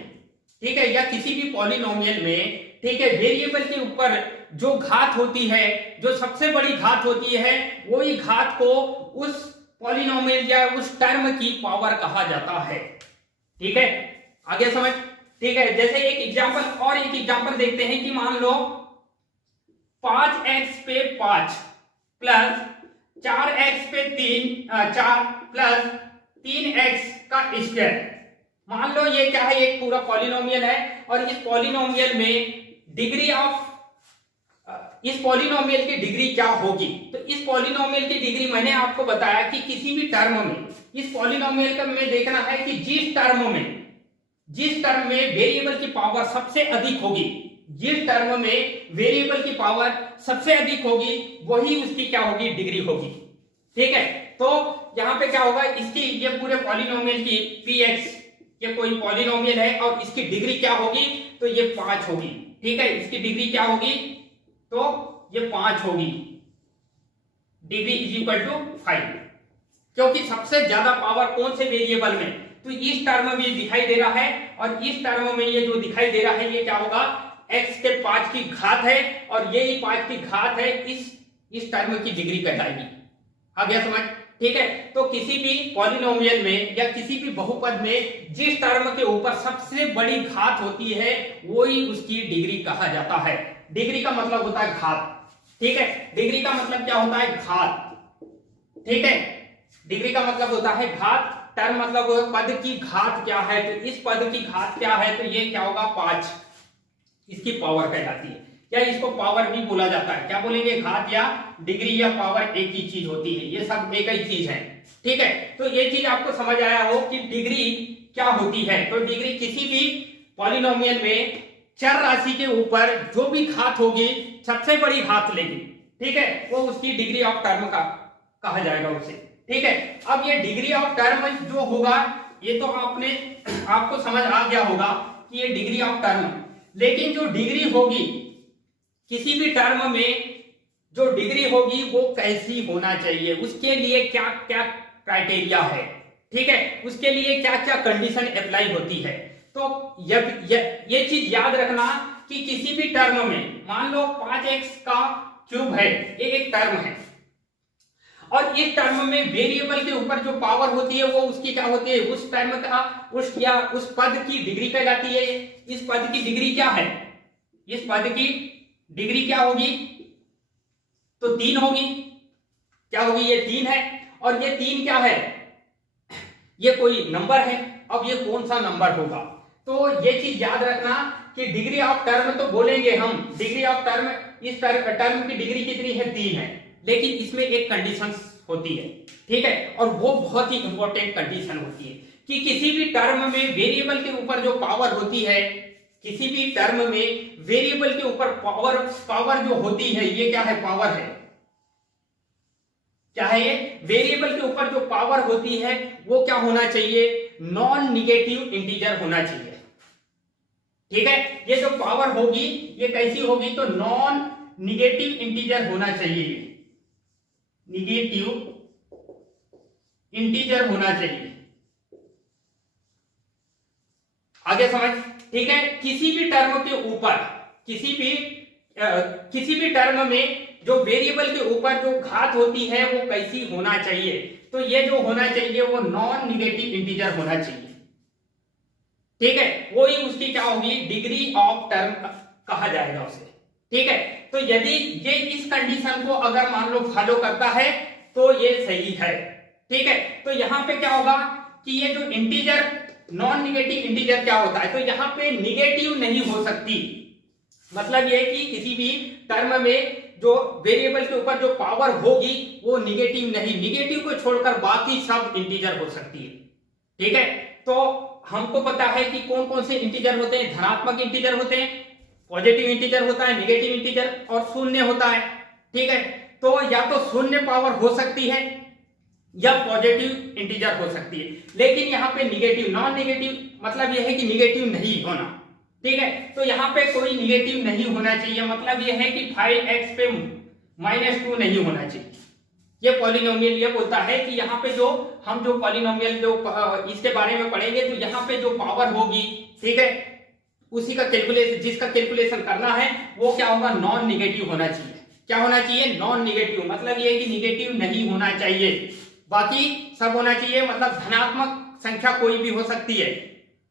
ठीक है, या किसी भी पॉलिनोमियल में, ठीक है, वेरिएबल के ऊपर जो घात होती है, जो सबसे बड़ी घात होती है, वही घात को उस पॉलिनोमियल या उस टर्म की पावर कहा जाता है। ठीक है, आगे समझ। ठीक है, जैसे एक एग्जांपल देखते हैं कि मान लो 5x पे 5 प्लस 4x पे 4 प्लस 3x का स्क्वायर। मान लो ये क्या है, एक पूरा पॉलिनोमियल है, और इस पॉलिनोमियल में डिग्री ऑफ, इस पॉलिनोमियल की डिग्री क्या होगी, तो इस पॉलिनोमियल की डिग्री मैंने आपको बताया कि किसी भी टर्म में, इस पॉलिनोमियल का में देखना है कि जिस टर्म में वेरिएबल की पावर सबसे अधिक होगी, जिस टर्म में वेरिएबल की पावर सबसे अधिक होगी, वही उसकी क्या होगी, डिग्री होगी। ठीक है, तो यहां पे क्या होगा, इसकी ये पूरे पॉलिनोमियल की px, ये कोई पॉलिनोमियल है, और इसकी डिग्री क्या होगी, तो ये 5 होगी। ठीक है, इसकी डिग्री क्या होगी, तो ये 5 होगी, डिग्री इज इक्वल टू 5, क्योंकि सबसे ज्यादा पावर कौन से वेरिएबल में, तो इस टर्म में ये दिखाई दे रहा है, और इस टर्म में ये जो दिखाई दे रहा है, ये क्या होगा, x के 5 की घात है, और ये ही 5 की घात है, इस टर्म की डिग्री कहलाएगी। आ गया समझ। ठीक है, तो किसी भी पॉलिनोमियल में या किसी भी बहुपद में जिस टर्म के ऊपर सबसे बड़ी घात होती है, वही उसकी डिग्री कहा जाता है। डिग्री का मतलब होता है घात। ठीक है, डिग्री का मतलब क्या होता है, घात। ठीक है, डिग्री का मतलब होता है घात, टर्म मतलब पद की घात क्या है, तो इस पद की घात क्या है, तो ये क्या होगा, 5, इसकी पावर कहलाती है, या इसको पावर भी बोला जाता है। क्या बोलेंगे, घात या डिग्री या पावर एक ही चीज होती है, ये सब एक ही चीज है। ठीक है, तो ये चीज आपको समझ आया हो कि डिग्री क्या होती है। तो डिग्री किसी भी पॉलिनोमियल में चर राशि के ऊपर जो भी घात होगी, सबसे बड़ी घात लेगी, ठीक है, वो उसकी डिग्री ऑफ टर्म का कहा जाएगा उसे। ठीक है, अब ये डिग्री ऑफ टर्म जो होगा, ये तो आपको समझ आ गया होगा कि ये डिग्री ऑफ टर्म, लेकिन जो डिग्री होगी किसी भी टर्म में, जो डिग्री होगी वो कैसी होना चाहिए, उसके लिए क्या क्या क्राइटेरिया है, ठीक है, उसके लिए क्या क्या कंडीशन अप्लाई होती है। तो ये चीज याद रखना कि किसी भी टर्म में, मान लो 5x का क्यूब है, ये एक टर्म है, और इस टर्म में वेरिएबल के ऊपर जो पावर होती है वो उसकी क्या होती है, उस टर्म का उस पद की डिग्री कहलाती है। इस पद की डिग्री क्या है, इस पद की डिग्री क्या होगी, तो 3 होगी। क्या होगी, ये 3 है, और ये 3 क्या है, ये कोई नंबर है। अब ये कौन सा नंबर होगा, तो ये चीज याद रखना कि डिग्री ऑफ टर्म तो बोलेंगे हम, डिग्री ऑफ टर्म, इस टर्म की डिग्री कितनी है, 3 है, लेकिन इसमें एक कंडीशन होती है। ठीक है, और वो बहुत ही इंपॉर्टेंट कंडीशन होती है कि किसी भी टर्म में वेरिएबल के ऊपर जो पावर होती है, किसी भी टर्म में वेरिएबल के ऊपर पावर जो होती है, ये क्या है, पावर है। क्या है ये, वेरिएबल के ऊपर जो पावर होती है वो क्या होना चाहिए, नॉन निगेटिव इंटीजर होना चाहिए। ठीक है। ये जो पावर होगी ये कैसी होगी, तो नॉन निगेटिव इंटीजर होना चाहिए, निगेटिव इंटीजर होना चाहिए। आगे समझ, ठीक है। किसी भी टर्म के ऊपर, किसी भी टर्म में जो वेरिएबल के ऊपर जो घात होती है वो कैसी होना चाहिए, तो ये जो होना चाहिए वो नॉन निगेटिव इंटीजर होना चाहिए, ठीक है। वही उसकी क्या होगी, डिग्री ऑफ टर्म कहा जाएगा उसे, ठीक है। तो यदि ये इस कंडीशन को अगर मान लो फॉलो करता है तो ये सही है, ठीक है। तो यहां पे क्या होगा कि ये जो इंटीजर, नॉन निगेटिव इंटीजर क्या होता है, तो यहां पे निगेटिव नहीं हो सकती। मतलब ये कि किसी भी टर्म में जो वेरिएबल के ऊपर जो पावर होगी वो निगेटिव नहीं, निगेटिव को छोड़कर बाकी सब इंटीजर हो सकती है, ठीक है। तो हमको पता है कि कौन कौन से इंटीजर होते हैं, धनात्मक इंटीजर होते हैं, पॉजिटिव इंटीजर होता है, निगेटिव इंटीजर और शून्य होता है, ठीक है। तो या तो शून्य पावर हो सकती है या पॉजिटिव इंटीजर हो सकती है, लेकिन यहाँ पे निगेटिव, नॉन निगेटिव मतलब यह है कि निगेटिव नहीं होना, ठीक है। तो यहाँ पे कोई निगेटिव नहीं होना चाहिए, मतलब यह है कि 5x पे -2 नहीं होना चाहिए। ये पॉलिनोमियल ये बोलता है कि यहाँ पे जो हम जो पॉलिनोमियल जो इसके बारे में पढ़ेंगे, तो यहाँ पे जो पावर होगी, ठीक है, उसी का कैलकुलेशन, जिसका कैलकुलेशन करना है वो क्या होगा, नॉन निगेटिव होना चाहिए। क्या होना चाहिए, नॉन निगेटिव, मतलब ये कि निगेटिव नहीं होना चाहिए, बाकी सब होना चाहिए। मतलब धनात्मक संख्या कोई भी हो सकती है,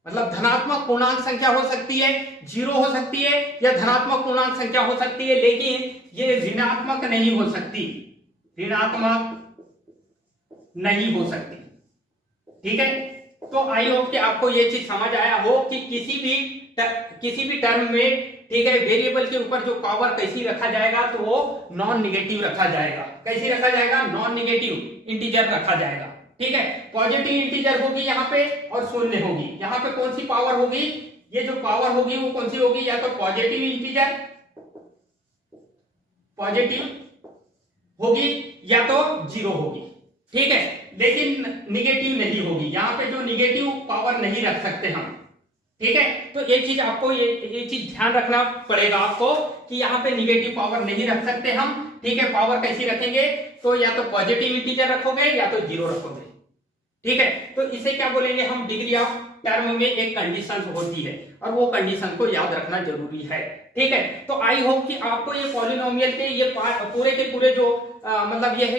मतलब धनात्मक पूर्णांक संख्या हो सकती है, 0 हो सकती है, या धनात्मक पूर्णांक संख्या हो सकती है, लेकिन ये ऋणात्मक नहीं हो सकती, ऋणात्मक नहीं हो सकती, ठीक है। तो आई होप कि आपको ये चीज समझ आया हो कि किसी भी टर्म में, ठीक है, वेरिएबल के ऊपर जो पावर कैसी रखा जाएगा, तो वो नॉन निगेटिव रखा जाएगा। कैसी रखा जाएगा, नॉन निगेटिव इंटीजर रखा जाएगा, ठीक है। पॉजिटिव इंटीजर होगी यहाँ पे और शून्य होगी। यहाँ पे कौन सी पावर होगी, ये जो पावर होगी वो कौन सी होगी, या तो पॉजिटिव इंटीजर पॉजिटिव होगी या तो 0 होगी, ठीक है, लेकिन निगेटिव नहीं होगी। यहाँ पे जो निगेटिव पावर नहीं रख सकते हम, ठीक है। तो ये चीज आपको ये चीज ध्यान रखना पड़ेगा आपको कि यहाँ पे निगेटिव पावर नहीं रख सकते हम, ठीक है। पावर कैसी रखेंगे, तो या तो पॉजिटिव इंटीजर रखोगे या तो 0 रखोगे, ठीक है। तो इसे क्या बोलेंगे हम, डिग्री ऑफ टर्म में एक कंडीशन होती है और वो कंडीशन को याद रखना जरूरी है, ठीक है। तो आई होप कि आपको ये पॉलिनोमियल के ये पूरे के पूरे जो मतलब ये है